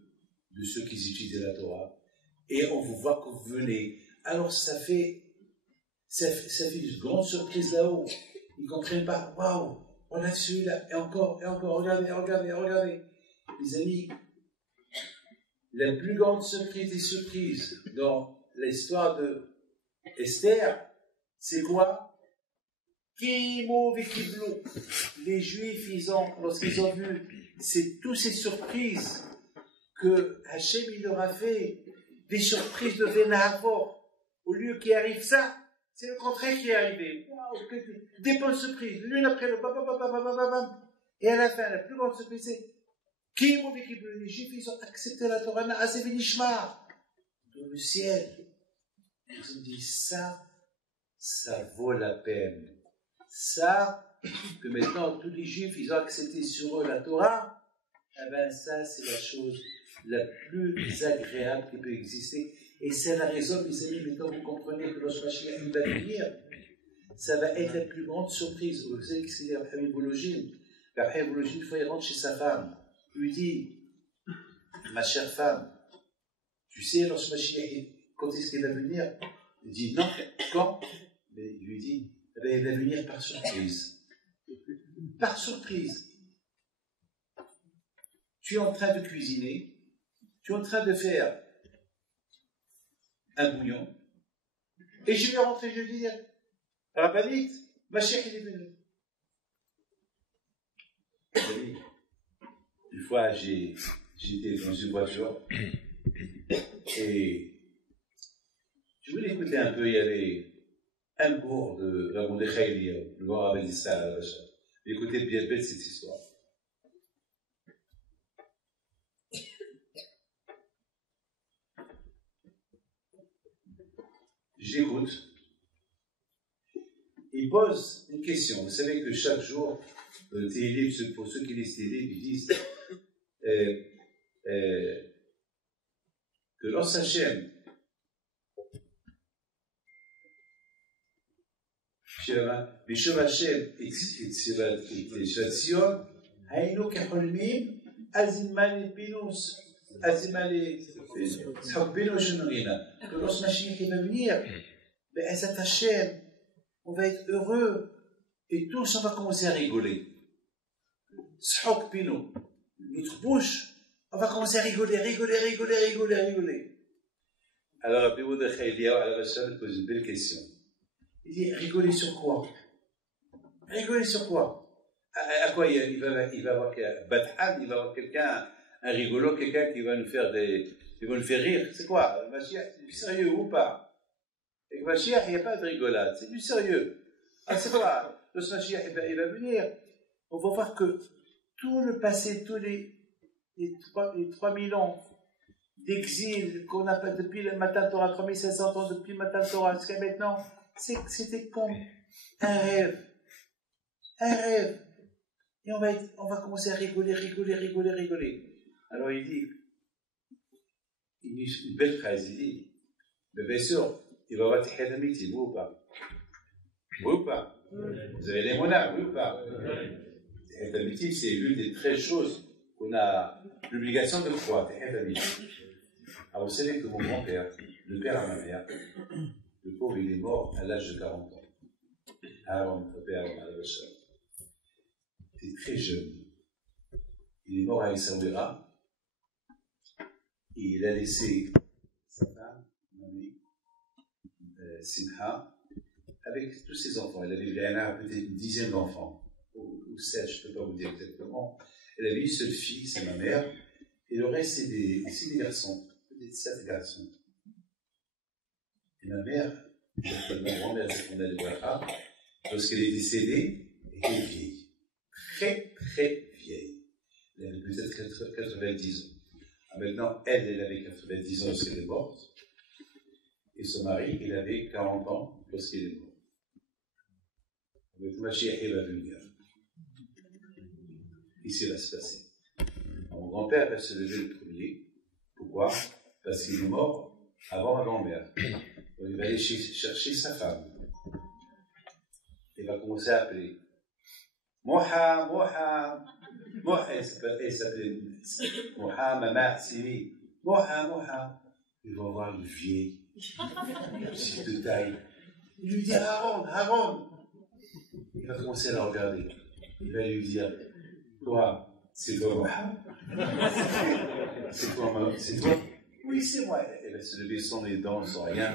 ceux qui étudient la Torah, et on vous voit que vous venez. Alors ça fait une grande surprise là-haut. Ils ne comprennent pas. Waouh, on a celui-là, et encore, regardez. Les amis, la plus grande surprise des surprises dans l'histoire de Esther, c'est quoi? Les Juifs, lorsqu'ils ont vu toutes ces surprises que Hachem il leur a fait, des surprises de Vénavor, au lieu qu'il arrive ça, c'est le contraire qui est arrivé. Wow, des bonnes surprises, l'une après l'autre, et à la fin, la plus grande surprise, c'est les Juifs, ils ont accepté la Torah, Azevinishma, dans le ciel. Ils ont dit ça vaut la peine. Ça, que maintenant tous les Juifs, ils ont accepté sur eux la Torah, eh bien ça, c'est la chose la plus agréable qui peut exister. Et c'est la raison, mes amis, maintenant vous comprenez que lorsque Mashiach va venir, ça va être la plus grande surprise. Vous savez ce qu'il dit à Rabbi Bologine? Rabbi Bologine, une fois, il rentre chez sa femme. Il lui dit, ma chère femme, tu sais, lorsque Mashiach, quand est-ce qu'il va venir? Il dit, non, quand? Mais il lui dit, eh bien, il va venir par surprise. Par surprise. Tu es en train de cuisiner, tu es en train de faire un bouillon, et je vais rentrer, je vais dire, Rabbanit, ma chère, il est venu. Une fois, j'étais dans une voiture, et je voulais écouter un peu, il y avait un cours de la Mordechai Eliyahu, le grand rabbin d'Israël à la Vacha. Écoutez bien bête cette histoire. J'écoute. Il pose une question. Vous savez que chaque jour, pour ceux qui lisent Télim, ils disent que lorsque Hachem בשום השם את ציון, היינו כחולמים, אז ימלא פינוס, אז ימלא צחוק פינוס שנרינה. Que lorsque Mashiach va venir, Be'ezat Hashem, on va être heureux, et tous on va commencer à rigoler. Tzhok pino, notre bouche, on va commencer à rigoler. Alors Rabbi Mordechai Eliyahu à la Vacha me pose une belle question. Il dit, rigoler sur quoi? À quoi il va avoir Bathan, il va avoir quelqu'un, un rigolo, quelqu'un qui va nous faire rire. C'est quoi? Le Mashiach, c'est du sérieux ou pas? Et le Mashiach, il n'y a pas de rigolade, c'est du sérieux. Ah, c'est quoi? Le Mashiach, il va venir. On va voir que tout le passé, tous les 3000 ans d'exil qu'on a fait depuis le Matan Torah, 3500 ans depuis le Matan Torah jusqu'à maintenant, c'était comme un rêve. Et on va commencer à rigoler. Alors il dit une belle phrase, il dit, mais bien sûr, il va avoir Tehiyat Amitim, oui ou pas? Vous avez les monarques, oui ou pas? Tehiyat Amitim, c'est l'une des 13 choses qu'on a l'obligation de croire, Tehiyat Amitim. Alors vous savez que mon grand-père, le père à ma mère, le pauvre, il est mort à l'âge de 40 ans. Avant notre père, à la Vacha. Il était très jeune. Il est mort à Essaouira. Et il a laissé sa femme, nommée Simha, avec tous ses enfants. Il avait peut-être une dizaine d'enfants. ou 7, je ne peux pas vous dire exactement. Elle avait une seule fille, c'est ma mère, et le reste, c'est des garçons, peut-être 7 garçons. Et ma mère, ma grand-mère, c'est qu'on a le voir, lorsqu'elle est décédée, était vieille. Très, très vieille. Elle avait peut-être 90 ans. Maintenant, elle avait 90 ans lorsqu'elle est morte. Et son mari, il avait 40 ans lorsqu'il est mort. Avec Mashiach, il va venir. Ici, il va se passer. Mon grand-père va se lever le premier. Pourquoi? Parce qu'il est mort avant ma grand-mère. Donc, il va aller chercher sa femme. Il va commencer à appeler. Moha, Moha, Moha. Elle s'appelait Moha, Mama, Simi. Moha, Moha. Il va voir une vieille, petite de taille. Il lui dit Haron. Il va commencer à la regarder. Il va lui dire, toi, c'est toi, Moha? C'est toi, c'est toi? Oui, c'est moi. Elle va se lever sans les dents, sans rien.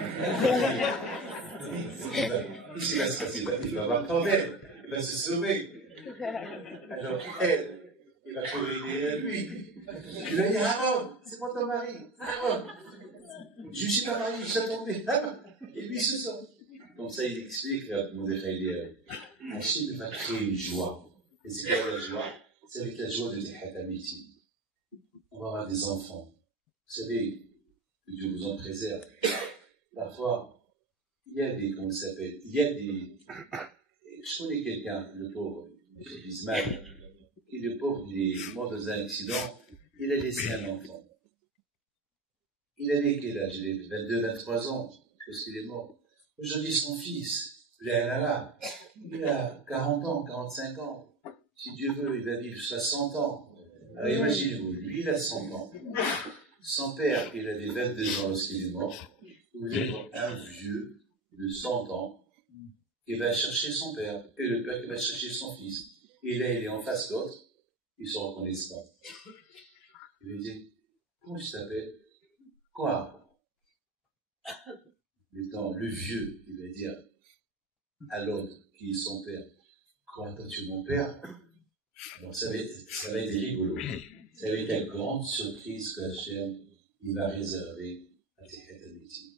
Qu'est-ce qui va se passer? Il va avoir travers. Il va se sauver. Alors, elle, il va trouver derrière lui. Il va dire, Haron, c'est moi ton mari. Haron. Je ne suis pas marié, je suis tombé. Et lui se sort. Comme ça, il explique à Mordechai, Hachem va créer une joie. Et c'est quoi la joie? C'est avec la joie de Tehat Amiti. On va avoir des enfants. Vous savez, que Dieu vous en préserve. Parfois, il y a des, comment ça s'appelle? Il y a des. Je connais quelqu'un, le pauvre, M. Bismarck, qui le pauvre, il est mort dans un accident, il a laissé un enfant. Il avait quel âge? Il avait 22, 23 ans, lorsqu'il est mort. Aujourd'hui, son fils, il a 40 ans, 45 ans. Si Dieu veut, il va vivre 60 ans. Alors imaginez-vous, lui, il a 100 ans. Son père, il avait 22 ans lorsqu'il est mort. Vous avez un vieux de 100 ans qui va chercher son père, et le père qui va chercher son fils. Et là, il est en face de l'autre, ils ne se reconnaissent pas. Il lui dit, comment tu t'appelles? Quoi? Le vieux, il va dire à l'autre, qui est son père, quoi, toi tu es mon père? Alors ça va être rigolo. Ça va être la grande surprise que Hachem, il va réserver à Tehat Amiti.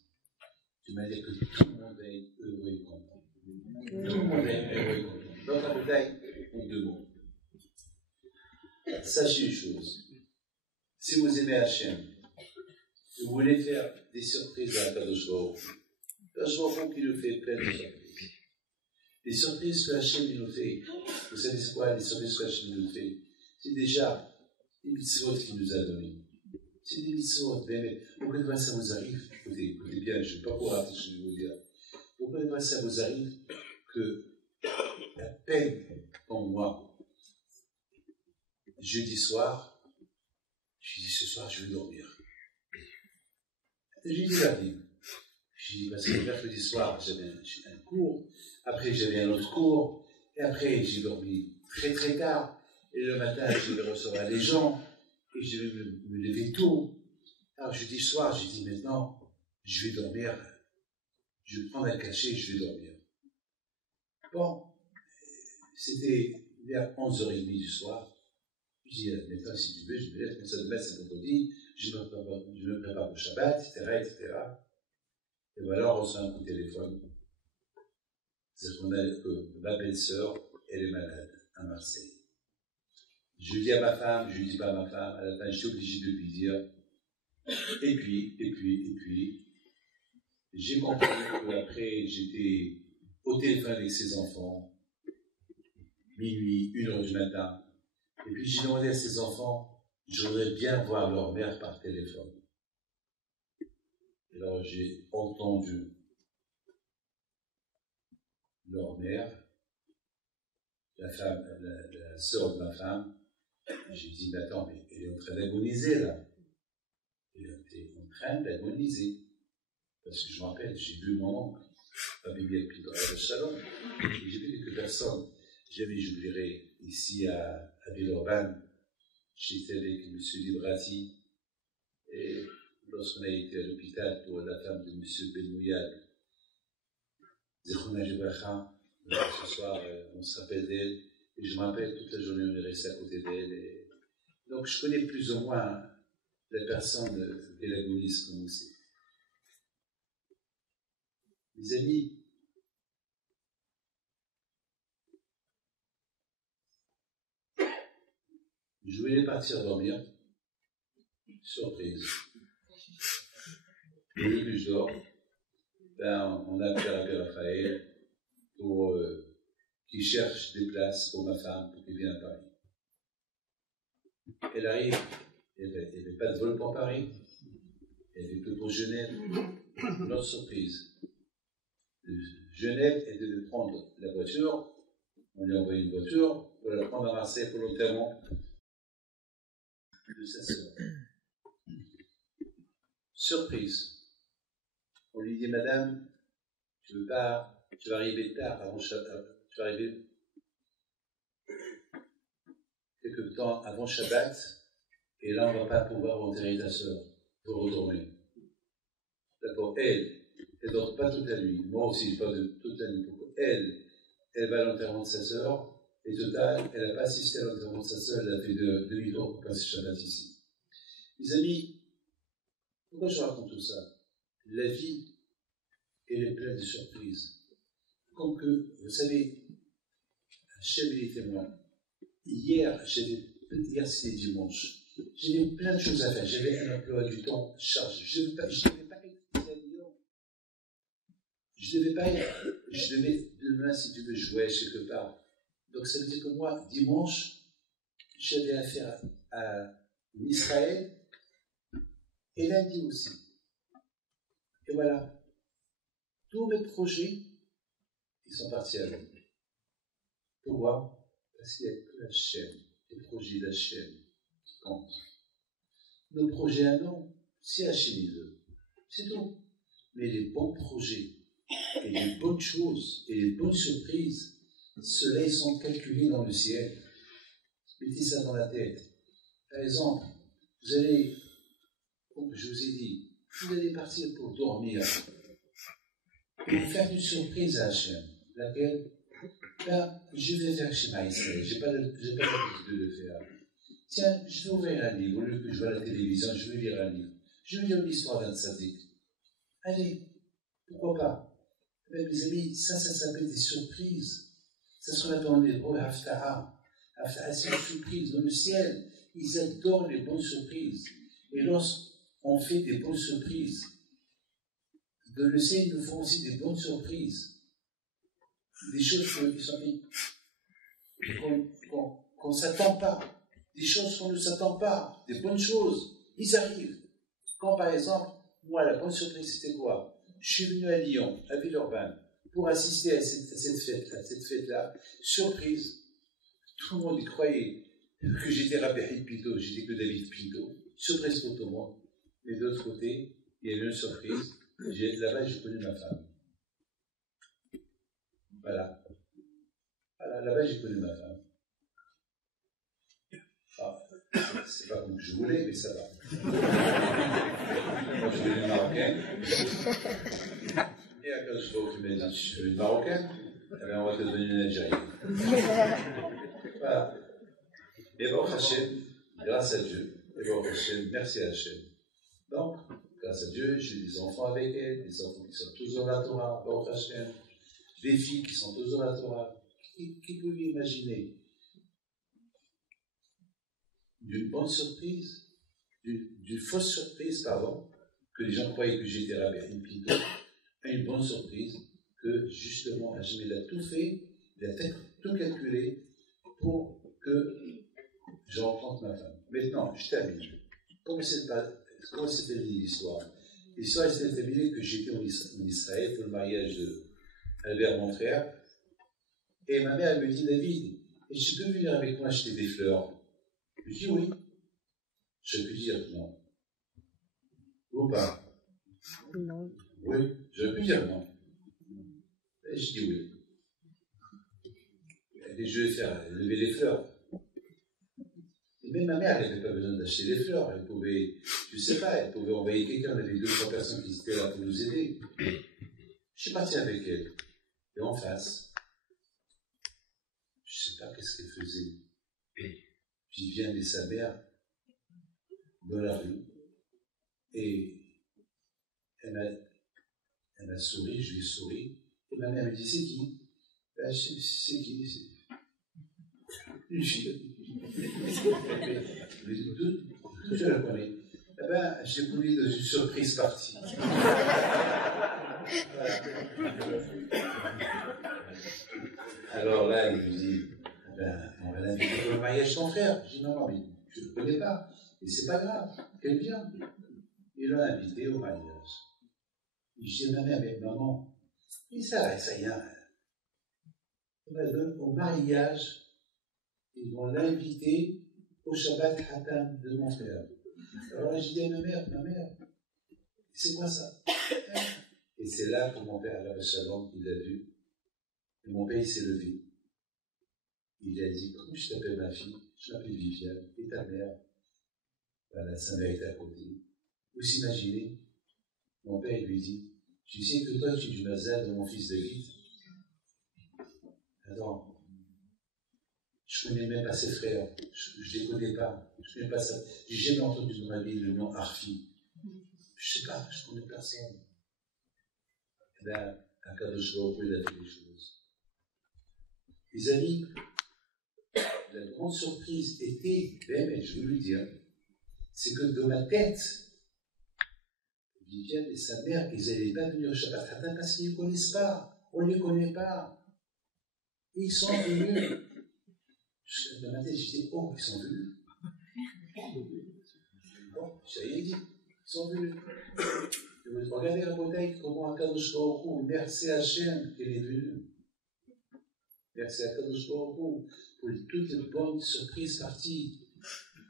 De manière que tout le monde va être heureux et content. Tout le monde va être heureux et content. Dans la bataille, en 2 mots. Sachez une chose. Si vous aimez Hachem, si vous voulez faire des surprises à Kadosh Baruch Hu qui nous fait plein de surprises. Les surprises que Hachem nous fait, vous savez c'est quoi les surprises que Hachem nous fait? C'est déjà les mitzvot qu'il nous a donnés. C'est des mitzvot, mais pourquoi de fois ça vous arrive? Écoutez bien, je ne vais pas vous rater ce que je vais vous dire. Pourquoi de fois ça vous arrive que la peine pour moi, jeudi soir, je dis ce soir je vais dormir. J'ai dit la vie. J'ai dit parce que mercredi soir j'avais un cours, après j'avais un autre cours, et après j'ai dormi très très tard, et le matin je vais recevoir les gens, et je vais me lever tôt. Alors jeudi soir, j'ai dit maintenant, je vais dormir, je vais prendre un cachet et je vais dormir. Bon, c'était vers 11h30 du soir. Je dis maintenant si tu veux, je me laisse comme ça demain c'est vendredi, je me prépare au Shabbat, etc. Et voilà, on reçoit un coup de téléphone. C'est qu'on a que ma belle-sœur, elle est malade à Marseille. Je dis à ma femme, je ne dis pas à ma femme, à la fin, je suis obligé de lui dire. Et puis, j'ai compris qu'après, j'étais au téléphone avec ses enfants, minuit, 1h du matin. Et puis, j'ai demandé à ses enfants, je voudrais bien voir leur mère par téléphone. Et alors, j'ai entendu leur mère, la sœur de ma femme. J'ai dit, mais attends, mais elle est en train d'agoniser là. Elle est en train d'agoniser. Parce que je me rappelle, j'ai vu mon oncle, Bibi Alpito, à la Shalom. J'ai vu quelques personnes. J'avais, j'oublierai, ici à Villeurbanne, j'étais avec M. Librati. Et lorsqu'on a été à l'hôpital pour la femme de M. Benmouyad, Zechona Jebracha, ce soir, on se rappelle d'elle. Et je me rappelle, toute la journée, on est resté à côté d'elle. Et... Donc, je connais plus ou moins la personne et l'agoniste comme aussi. Mes amis, je voulais partir dormir. Surprise. Au lieu que je dors, ben, on a appelé Rabbi Raphaël pour qu'il cherche des places pour ma femme pour qu'elle vienne à Paris. Elle arrive, elle n'avait pas de vol pour Paris, elle n'avait que pour Genève. Notre surprise. De Genève, elle devait prendre la voiture, on lui a envoyé une voiture pour la prendre à Marseille pour l'enterrement de sa sœur. Surprise. On lui dit, madame, tu vas arriver tard, tu vas arriver quelque temps avant Shabbat, et là on ne va pas pouvoir enterrer ta sœur pour retourner. D'abord, elle ne dort pas toute la nuit. Moi aussi, je ne dors pas toute la nuit. Pourquoi elle va à l'enterrement de sa sœur, et total, elle n'a pas assisté à l'enterrement de sa sœur, elle a fait 2 jours pour passer Shabbat ici. Mes amis, pourquoi je raconte tout ça? La vie, elle est pleine de surprises. Comme que, vous savez, Hachem est témoin. Hier c'était dimanche. J'avais plein de choses à faire. J'avais un emploi du temps chargé. Je ne devais pas être avions. Je devais demain, si tu veux, jouer quelque part. Donc ça veut dire que moi, dimanche, j'avais affaire à Israël et lundi aussi. Et voilà. Tous mes projets, ils sont partis à l'ombre. Pourquoi? Parce qu'il n'y a que Hachem, les projets d'Hachem qui comptent. Nos projets à nous, c'est Hachem il veut. C'est tout. Mais les bons projets, et les bonnes choses, et les bonnes surprises, ceux-là, ils sont calculés dans le ciel. Mettez ça dans la tête. Par exemple, vous allez, comme je vous ai dit, vous allez partir pour dormir. Et faire une surprise à Hachem. Laquelle? Là, je vais faire chez Israël. Je n'ai pas l'habitude de le faire. Tiens, je vais ouvrir un livre. Au lieu que je vois la télévision, je vais lire un livre. Je vais lire l'histoire d'un tzaddik. Allez, pourquoi pas? Mais mes amis, ça s'appelle des surprises. Ça se appelle dans les hébreux Haftarah. Haftarah, c'est une surprise. Dans le ciel, ils adorent les bonnes surprises. Et lorsqu'on fait des bonnes surprises, dans le ciel, ils nous font aussi des bonnes surprises. Des choses qu'on ne s'attend pas, des choses qu'on ne s'attend pas, des bonnes choses, ils arrivent. Quand par exemple, moi la bonne surprise c'était quoi? Je suis venu à Lyon, à Villeurbanne, pour assister à cette fête-là, surprise. Tout le monde y croyait que j'étais Rabbi Pinto, j'étais que David Pinto, surprise pour tout le monde. Mais de l'autre côté, il y a eu une surprise, là-bas j'ai connu ma femme. Voilà. Là-bas, j'ai connu ma femme. C'est pas comme je voulais, mais ça va. Moi, je suis une Marocaine. Et à cause de tu m'as dit, je suis une Marocaine, eh bien, on va te donner une Algérienne. Voilà. Et bon, Hachem, grâce à Dieu, et bon, Hachem, merci à Hachem. Donc, grâce à Dieu, j'ai des enfants avec elle, des enfants qui sont tous dans la Torah, bon, Hachem. Des filles qui sont tous dans la Torah. Qui peut imaginer d'une bonne surprise, d'une fausse surprise, pardon, que les gens croyaient que j'étais Rabbi Pinto, à une bonne surprise, que justement Hachem a tout fait, il a tout calculé pour que je rencontre ma femme. Maintenant, je termine. Comment s'est terminée l'histoire? L'histoire s'est terminée que j'étais en Israël pour le mariage de Albert, mon frère, et ma mère, elle me dit, David, tu peux venir avec moi acheter des fleurs? Je dis oui. Je peux dire non. Ou pas? Non. Oui, je peux dire non. Et je dis oui. Et je vais faire lever les fleurs. Et même ma mère, elle n'avait pas besoin d'acheter des fleurs. Elle pouvait, je ne sais pas, elle pouvait envoyer quelqu'un, il y avait 2 ou 3 personnes qui étaient là pour nous aider. Je suis parti avec elle. Et en face, je ne sais pas qu'est-ce qu'elle faisait. Viviane et sa mère dans la rue. Et elle m'a souri, je lui ai souri. Et ma mère me dit, c'est qui? Ben, c'est qui? C'est une fille. Je lui ai dit, d'où je la connais? Eh ben, je l'ai connue dans une surprise partie. Alors là, il me dit, ben, on va l'inviter pour le mariage de ton frère. Je dis, non, mais je ne le connais pas. Et c'est pas grave, qu'elle vient. Il l'a invité au mariage. Et je dis, ma mère, mais maman, il ça y est. Au mariage, ils vont l'inviter au Shabbat Hatan de mon frère. Alors là, je dis à ma mère, c'est quoi ça? Et c'est là que mon père, à la Shalom, il a vu. Et mon père, il s'est levé. Il a dit, comment je t'appelle ma fille? Je m'appelle Viviane. Et ta mère? Voilà, sa mère est à côté. Vous imaginez? Mon père, il lui dit, tu sais que toi, tu es du Mazal de mon fils David? Attends, je ne connais même pas ses frères. Je ne les connais pas. Je ne connais pas ça. J'ai jamais entendu dans ma vie le nom Arfi. Je ne sais pas, je ne connais personne. Et là, un cas de jour, il a fait les choses. Les amis, la grande surprise était, même, je veux lui dire, c'est que dans ma tête, Viviane et sa mère, ils n'allaient pas venir au Shabbat Hatan parce qu'ils ne connaissent pas. On ne les connaît pas. Et ils sont venus. Dans ma tête, j'ai dit, oh, ils sont venus. Bon, j'ai rien dit. Ils sont venus. Regardez la bouteille, comment Akadosh Baruch Hu, merci à Hachem qu'elle est venue. Merci à Akadosh Baruch Hu pour toutes les bonnes surprises parties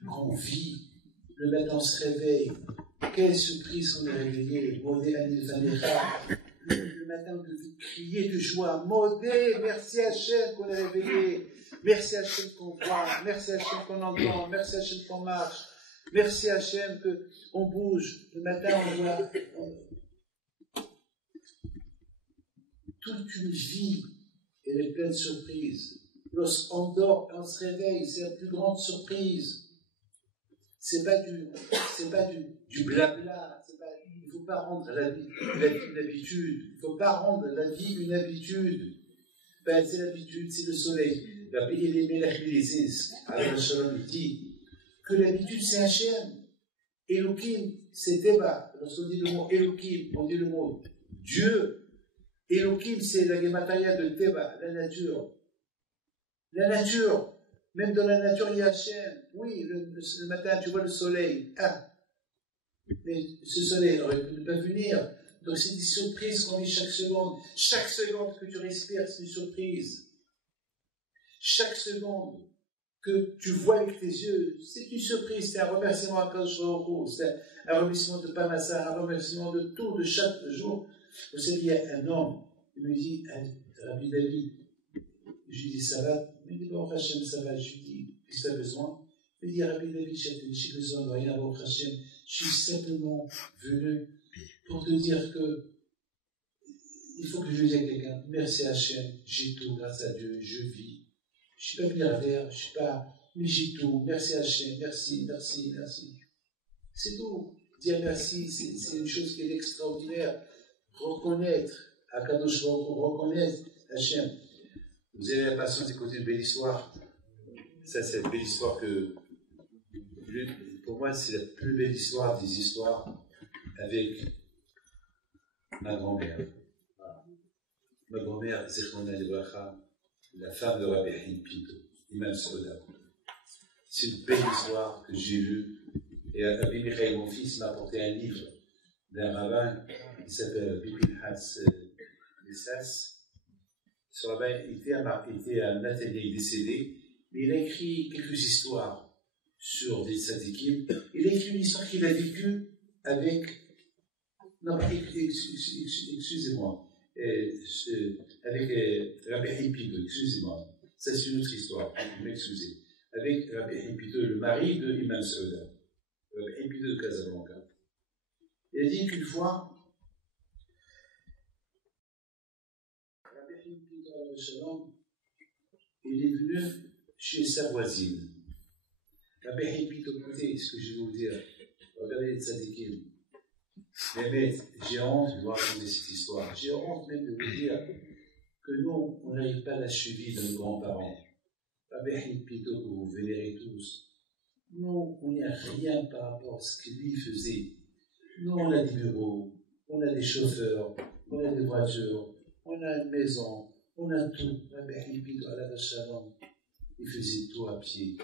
qu'on vit. Le matin, on se réveille. Quelle surprise qu'on est réveillé. Modé Anilvanecha. Le matin, on devait crier de joie. Modé, merci à Hachem qu'on est réveillé. Merci à Hachem qu'on voit. Merci à Hachem qu'on entend. Merci à Hachem qu'on marche. Merci à Hachem qu'on bouge. Le matin, on voit. Toute une vie, elle est pleine de surprises. Lorsqu'on dort et on se réveille, c'est la plus grande surprise. C'est pas du blabla. Il ne faut pas rendre la vie une habitude. Il ne faut pas rendre la vie une habitude. Ben, c'est l'habitude, c'est le soleil. La payer les Melachilisis, alors Shalom dit que l'habitude c'est Hachem. Elohim, c'est Teba. Lorsqu'on dit le mot Elohim, on dit le mot Dieu. Elohim, c'est la Gematria de Teba, la nature. La nature. Même dans la nature, il y a Hachem. Oui, le matin, tu vois le soleil. Ah, mais ce soleil aurait pu ne pas venir. Donc, c'est des surprises qu'on vit chaque seconde. Chaque seconde que tu respires, c'est une surprise. Chaque seconde que tu vois avec tes yeux, c'est une surprise. C'est un remerciement à Kadosh Baruch Hu. C'est un remerciement de Pamassa, un remerciement de tout, de chaque jour. Vous savez, il y a un homme, il me dit, Rabbi David, je lui dis, ça va? Il me dit, bon, Hachem, ça va. Je lui dis, qu'est-ce que tu as besoin? Il me dit, Rabbi David, j'ai besoin de rien, bon, Hachem. Je suis simplement venu pour te dire que il faut que je dise à quelqu'un, merci Hachem, j'ai tout, grâce à Dieu, je vis. Je ne suis pas milliardaire, je ne suis pas, mais j'ai tout, merci Hachem, merci. C'est tout. Dire merci, c'est une chose qui est extraordinaire. Reconnaître, à Kadosh Baruch Hu, reconnaître Hachem. Vous avez la patience d'écouter une belle histoire. Ça, c'est une belle histoire que, pour moi, c'est la plus belle histoire des histoires avec ma grand-mère. Ma grand-mère, Zechrona Libracha, la femme de Rabbi Haïm Pinto, Imam Soda. C'est une belle histoire que j'ai lue. Et Rabbi Michael, mon fils, m'a apporté un livre d'un rabbin qui s'appelle Bipinhas Nessas. Ce rabbin était un athénée, il est décédé, mais il a écrit quelques histoires sur des tzadikim. Il a écrit une histoire qu'il a vécue avec. Non, excusez-moi. Avec Rabbi Haïm Pinto, excusez-moi. Ça, c'est une autre histoire, vous m'excusez. Avec Rabbi Haïm Pinto, le mari de Imam Saouda, Rabbi Haïm Pinto de Casablanca. Il a dit qu'une fois, Rabbi Haïm Pinto, il est venu chez sa voisine. Rabbi Hippit, écoutez ce que je vais vous dire. Regardez les tzadikim. Mais j'ai honte de vous raconter cette histoire. J'ai honte même de vous dire que nous, on n'arrive pas à la cheville de nos grands-parents. Rabbi Hippit, que vous vénérez tous. Nous, on n'y a rien par rapport à ce que lui faisait. Nous, on a des bureaux, on a des chauffeurs, on a des voitures, on a une maison, on a tout. Rabbi Hippit, à la Shalom, il faisait tout à pied.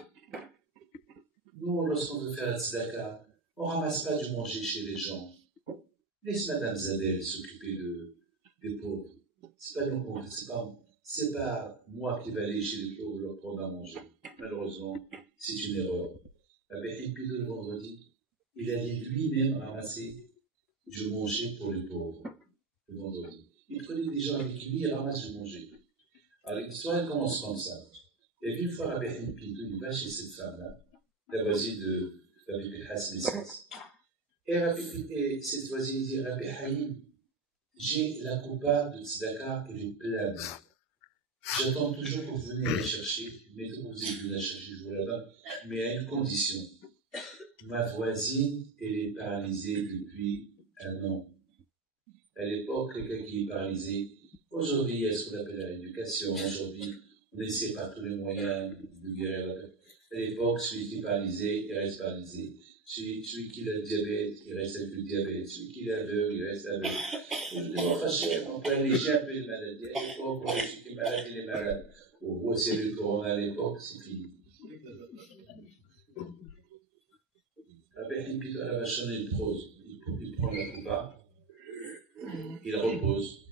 Nous, lorsqu'on veut faire la tzedaka, on ne ramasse pas du manger chez les gens. Laisse Madame Zadel s'occuper des pauvres. C'est pas moi qui vais aller chez les pauvres leur prendre à manger. Malheureusement, c'est une erreur. Rabbi Hippit, le vendredi, il allait lui-même ramasser du manger pour les pauvres, le vendredi. Il prenait des gens avec lui et ramasse du manger. Alors l'histoire commence comme ça. Et une fois, Rabbi Hippit, il va chez cette femme-là, la voisine de Rabbi Pinhas Nessas. Et cette voisine dit, Rabbi Haïm, j'ai la coupa de tzedaka et les pleine. J'attends toujours que vous veniez la chercher, mais que vous êtes venu la chercher, je vous la donne, mais à une condition. Ma voisine, elle est paralysée depuis 1 an. À l'époque, quelqu'un qui est paralysé, aujourd'hui, il y a ce qu'on appelle la rééducation, aujourd'hui, on essaie par tous les moyens de guérir la personne. À l'époque, celui qui est paralysé, il reste paralysé. Celui qui a le diabète, il reste avec le diabète. Celui qui est aveugle, il reste aveugle. On peut alléger un peu les maladies. À l'époque, celui qui est malade, il est malade. On voit s'il y a le corona à l'époque, c'est fini. Rabbi Hippit, à la vachonne, il prend la coupa, il repose,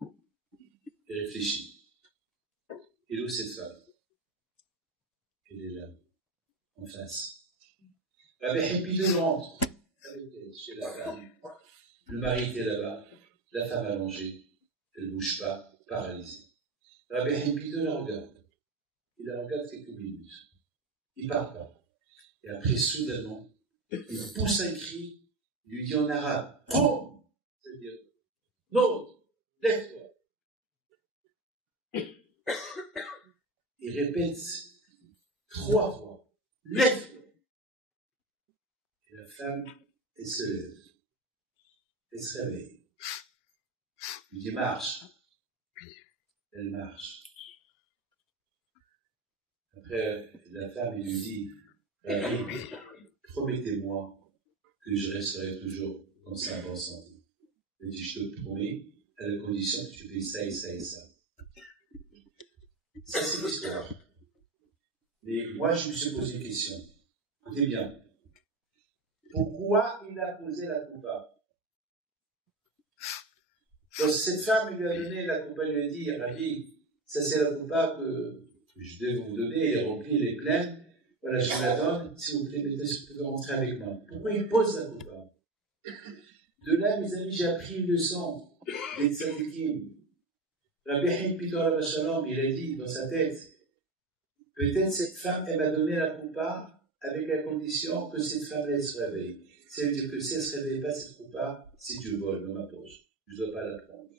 il réfléchit. Il est où cette femme? Elle est là, en face. Rabbi Hippit rentre chez la femme. Le mari était là-bas, la femme allongée, elle ne bouge pas, paralysée. Rabbi Hippit la regarde. Il la regarde quelques minutes. Il ne part pas. Et après, soudainement, il pousse un cri, il lui dit en arabe, Boum! C'est-à-dire, non, lève-toi. Il répète 3 fois, lève-toi. Et la femme, elle se lève. Elle se réveille. Il dit, marche. Elle marche. Après, la femme, il lui dit, promettez-moi que je resterai toujours dans sa bonne santé. Elle dit, je te le promets, à la condition que tu fais ça et ça et ça. Ça, c'est l'histoire. Mais moi, je me suis posé une question. Écoutez bien. Pourquoi il a posé la coupa? Donc, cette femme, il lui a donné la coupa, il lui a dit, Rabbi, ça c'est la coupa que je devais vous donner, elle est remplie, elle est pleine. Voilà, je vous la donne, s'il vous plaît, maintenant, si vous pouvez rentrer avec moi. Pourquoi il pose la coupa? De là, mes amis, j'ai appris une leçon des tzadikim. Rabbi Hippit Shalom, il a dit dans sa tête, peut-être cette femme, elle m'a donné la coupa avec la condition que cette femme, elle se réveille. Ça veut dire que si elle ne se réveille pas, cette coupa, c'est du vol dans ma poche. Je ne dois pas la prendre.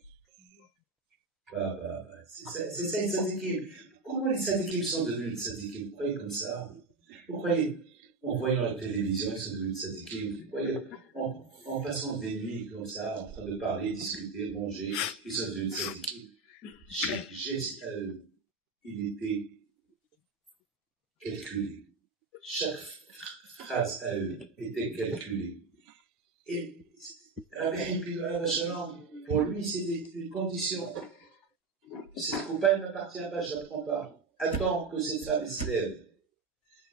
C'est ça les tzadikim. Pourquoi les tzadikim sont devenus les tzadikim? Vous croyez comme ça? Vous croyez, en voyant la télévision, ils sont devenus tzadikim? Vous croyez, en passant des nuits comme ça, en train de parler, discuter, manger, ils sont devenus tzadikim? Chaque geste à eux, il était calculé. Chaque phrase à eux était calculée. Et Rabbi Hippit pour lui, c'était une condition. Cette coupa ne m'appartient pas, je ne la prends pas. Attends que cette femme se lève.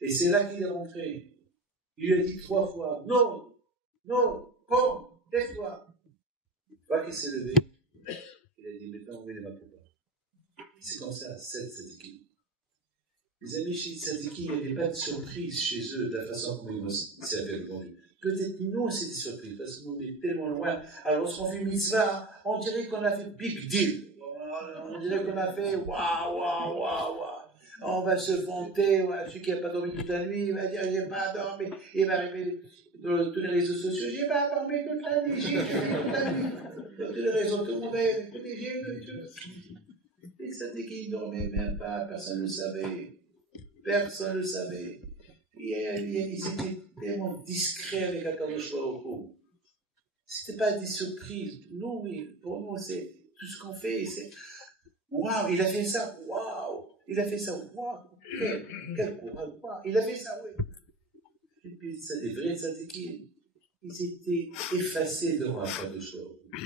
Et c'est là qu'il est rentré. Il lui a dit 3 fois, non, non, come, lève-toi. Une fois qu'il s'est levé, il a dit, maintenant, vous venez ma coupa. C'est comme ça, cette tzadikim. Les amis chez tzadikim, il n'y avait pas de surprise chez eux de la façon dont ils s'avaient répondu. Peut-être nous, c'est des surprises, parce que nous, on est tellement loin. Alors, lorsqu'on fait mitzvah, on dirait qu'on a fait big deal. On dirait qu'on a fait waouh. On va se vanter, celui qui n'a pas dormi toute la nuit, il va dire, j'ai pas dormi. Il va arriver dans tous les réseaux sociaux, j'ai pas dormi toute la nuit, j'ai dormi toute la nuit. Dans tous les réseaux, tout le monde va écouter, j'ai vu. tzadikim ne dormaient même pas, personne ne le savait. Personne ne le savait. Ils étaient tellement discrets avec Akadosh Baruch Hu. C'était pas des surprises. Nous, oui, pour nous, c'est tout ce qu'on fait. C'est waouh, il a fait ça, waouh, il a fait ça, waouh, quel courage, waouh, il a fait ça, oui. Et puis, les vrais tzadikim, ils étaient effacés devant Akadosh Baruch Hu.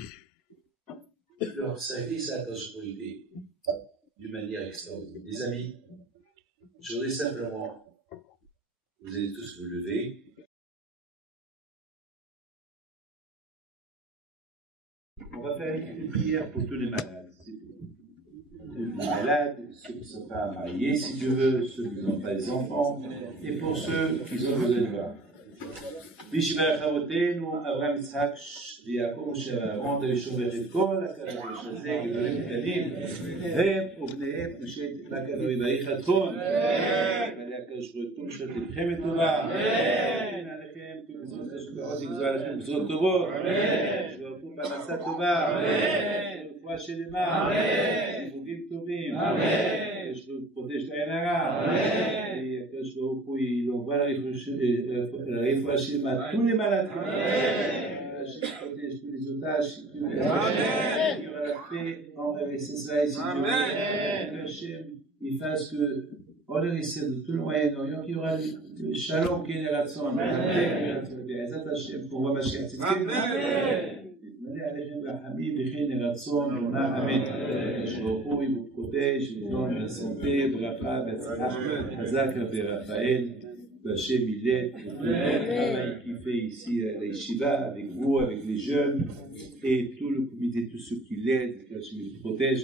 Leur service à Akadosh Baruch Hu d'une manière extraordinaire. Les amis, je voudrais simplement, vous allez tous vous lever. On va faire une prière pour tous les malades. Les malades, ceux qui ne sont pas mariés, si tu veux, ceux qui n'ont pas des enfants, et pour ceux qui ont besoin de voir. בישיבה חבותינו, אברהם יצחק ויעקב משה ואהרון, וישובח את כל הקדוש הזה, גדולים קטנים, הם ובניהם משה תקרא כדור יברך אתכם, ועלי הקדוש ברוך הוא משרת לבכם לטובה, וכן עליכם כל גזרות השבועות יגזור עליכם גזרות טובות, שברכו פרנסה טובה, רפואה שלמה, סיבובים טובים, פרודש לעין הרע, הקדוש ברוך הוא ילווה לרפואה שלמה, tous les malades, Hachem protège tous les otages, qu'il y aura la paix envers Israël, si Dieu veut, que Hachem il fasse que envers Israël de tout le Moyen-Orient, qu'il y aura le shalom qui est la raison, la paix qui est la raison, et Azat Hachem pour voir Mashiach Tzidkenu. Amen. Alechem Rahamim, Bechen Ratzon, Lona, Amen. Hachem Baruch Hu, il vous protège, il vous donne la santé, bracha, betzlach, Hazak, Rabbi Raphaël. Hachem, il aide pour tout le travail qu'il fait ici à la Yeshiva, avec vous, avec les jeunes, et tout le comité, tous ceux qui l'aident, que Hachem le protège,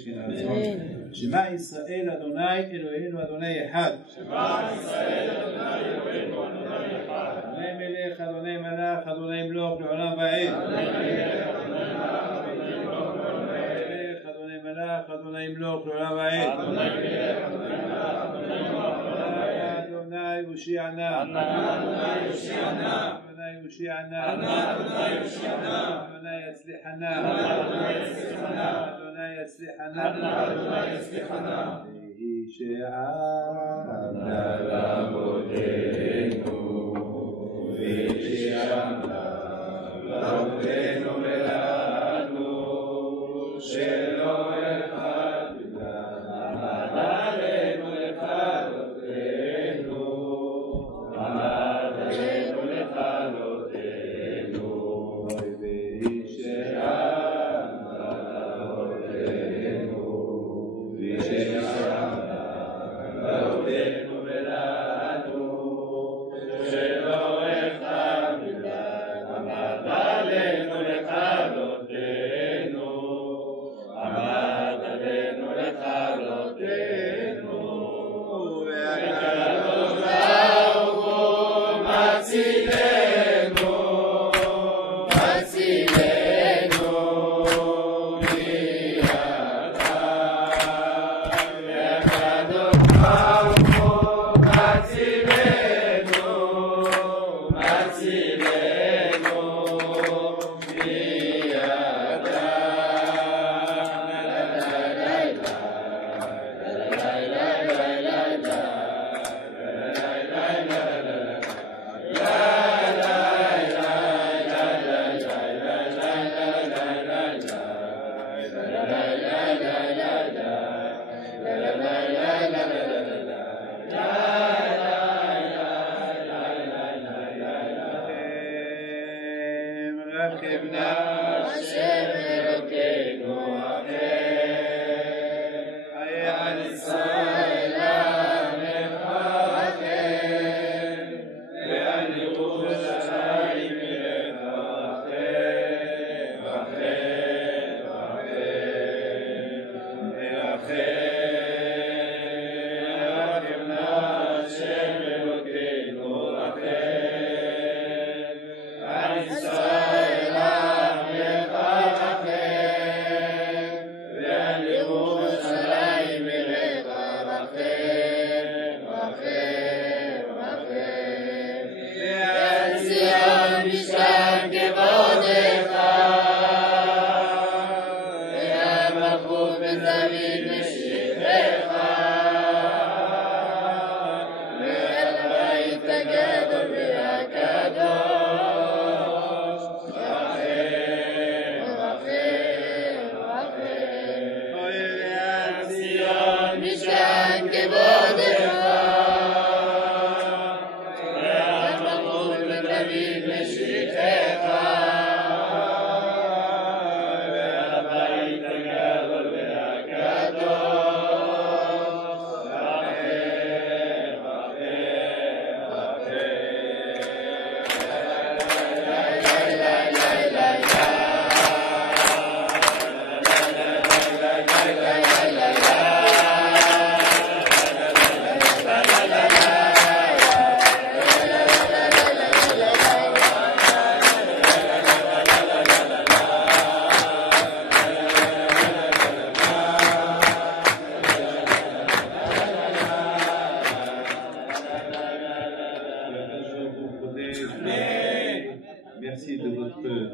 Shema Yisrael Adonai Eloheinu Adonai Echad. Shema Yisrael Adonai Eloheinu Adonai Echad. Adonai Melech, Adonai Malach, Adonai Mloch, Le'olam Va'ed. Adonai Melech, Adonai Mloch, Le'olam Va'ed. Adonai Yoshi'ana, Adonai Yoshi'ana, Adonai Yoshi'ana, Adonai Yoshi'ana, Adonai Yatzlichana, Adonai Yatzlichana, Adonai Yatzlichana, Adonai Yatzlichana, Yishe'ana Lavotenu, Yishe'ana Lavotenu Melanu, Shelo Echad Alenu Echad.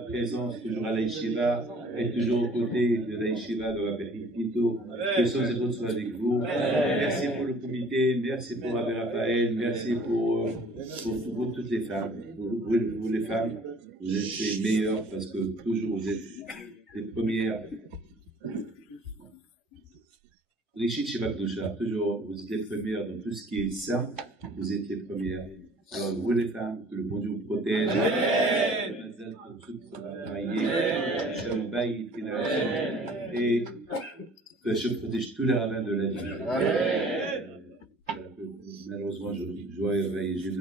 présence toujours à l'Aïshiva et toujours aux côtés de l'Aïshiva de la Berikito. Que son zéro soit avec vous. Merci pour le comité, merci pour Rabbi Raphaël, merci pour toutes les femmes. Vous les femmes, vous êtes les meilleures parce que toujours vous êtes les premières. Rishit Sheva Kedusha, toujours vous êtes les premières dans tout ce qui est saint, vous êtes les premières. Alors vous les femmes, que le bon Dieu vous protège. Mazal pour ceux qui sont mariés, Shalom Bayit, et que je protège tous les ravins de la vie. Malheureusement, je dois réveiller.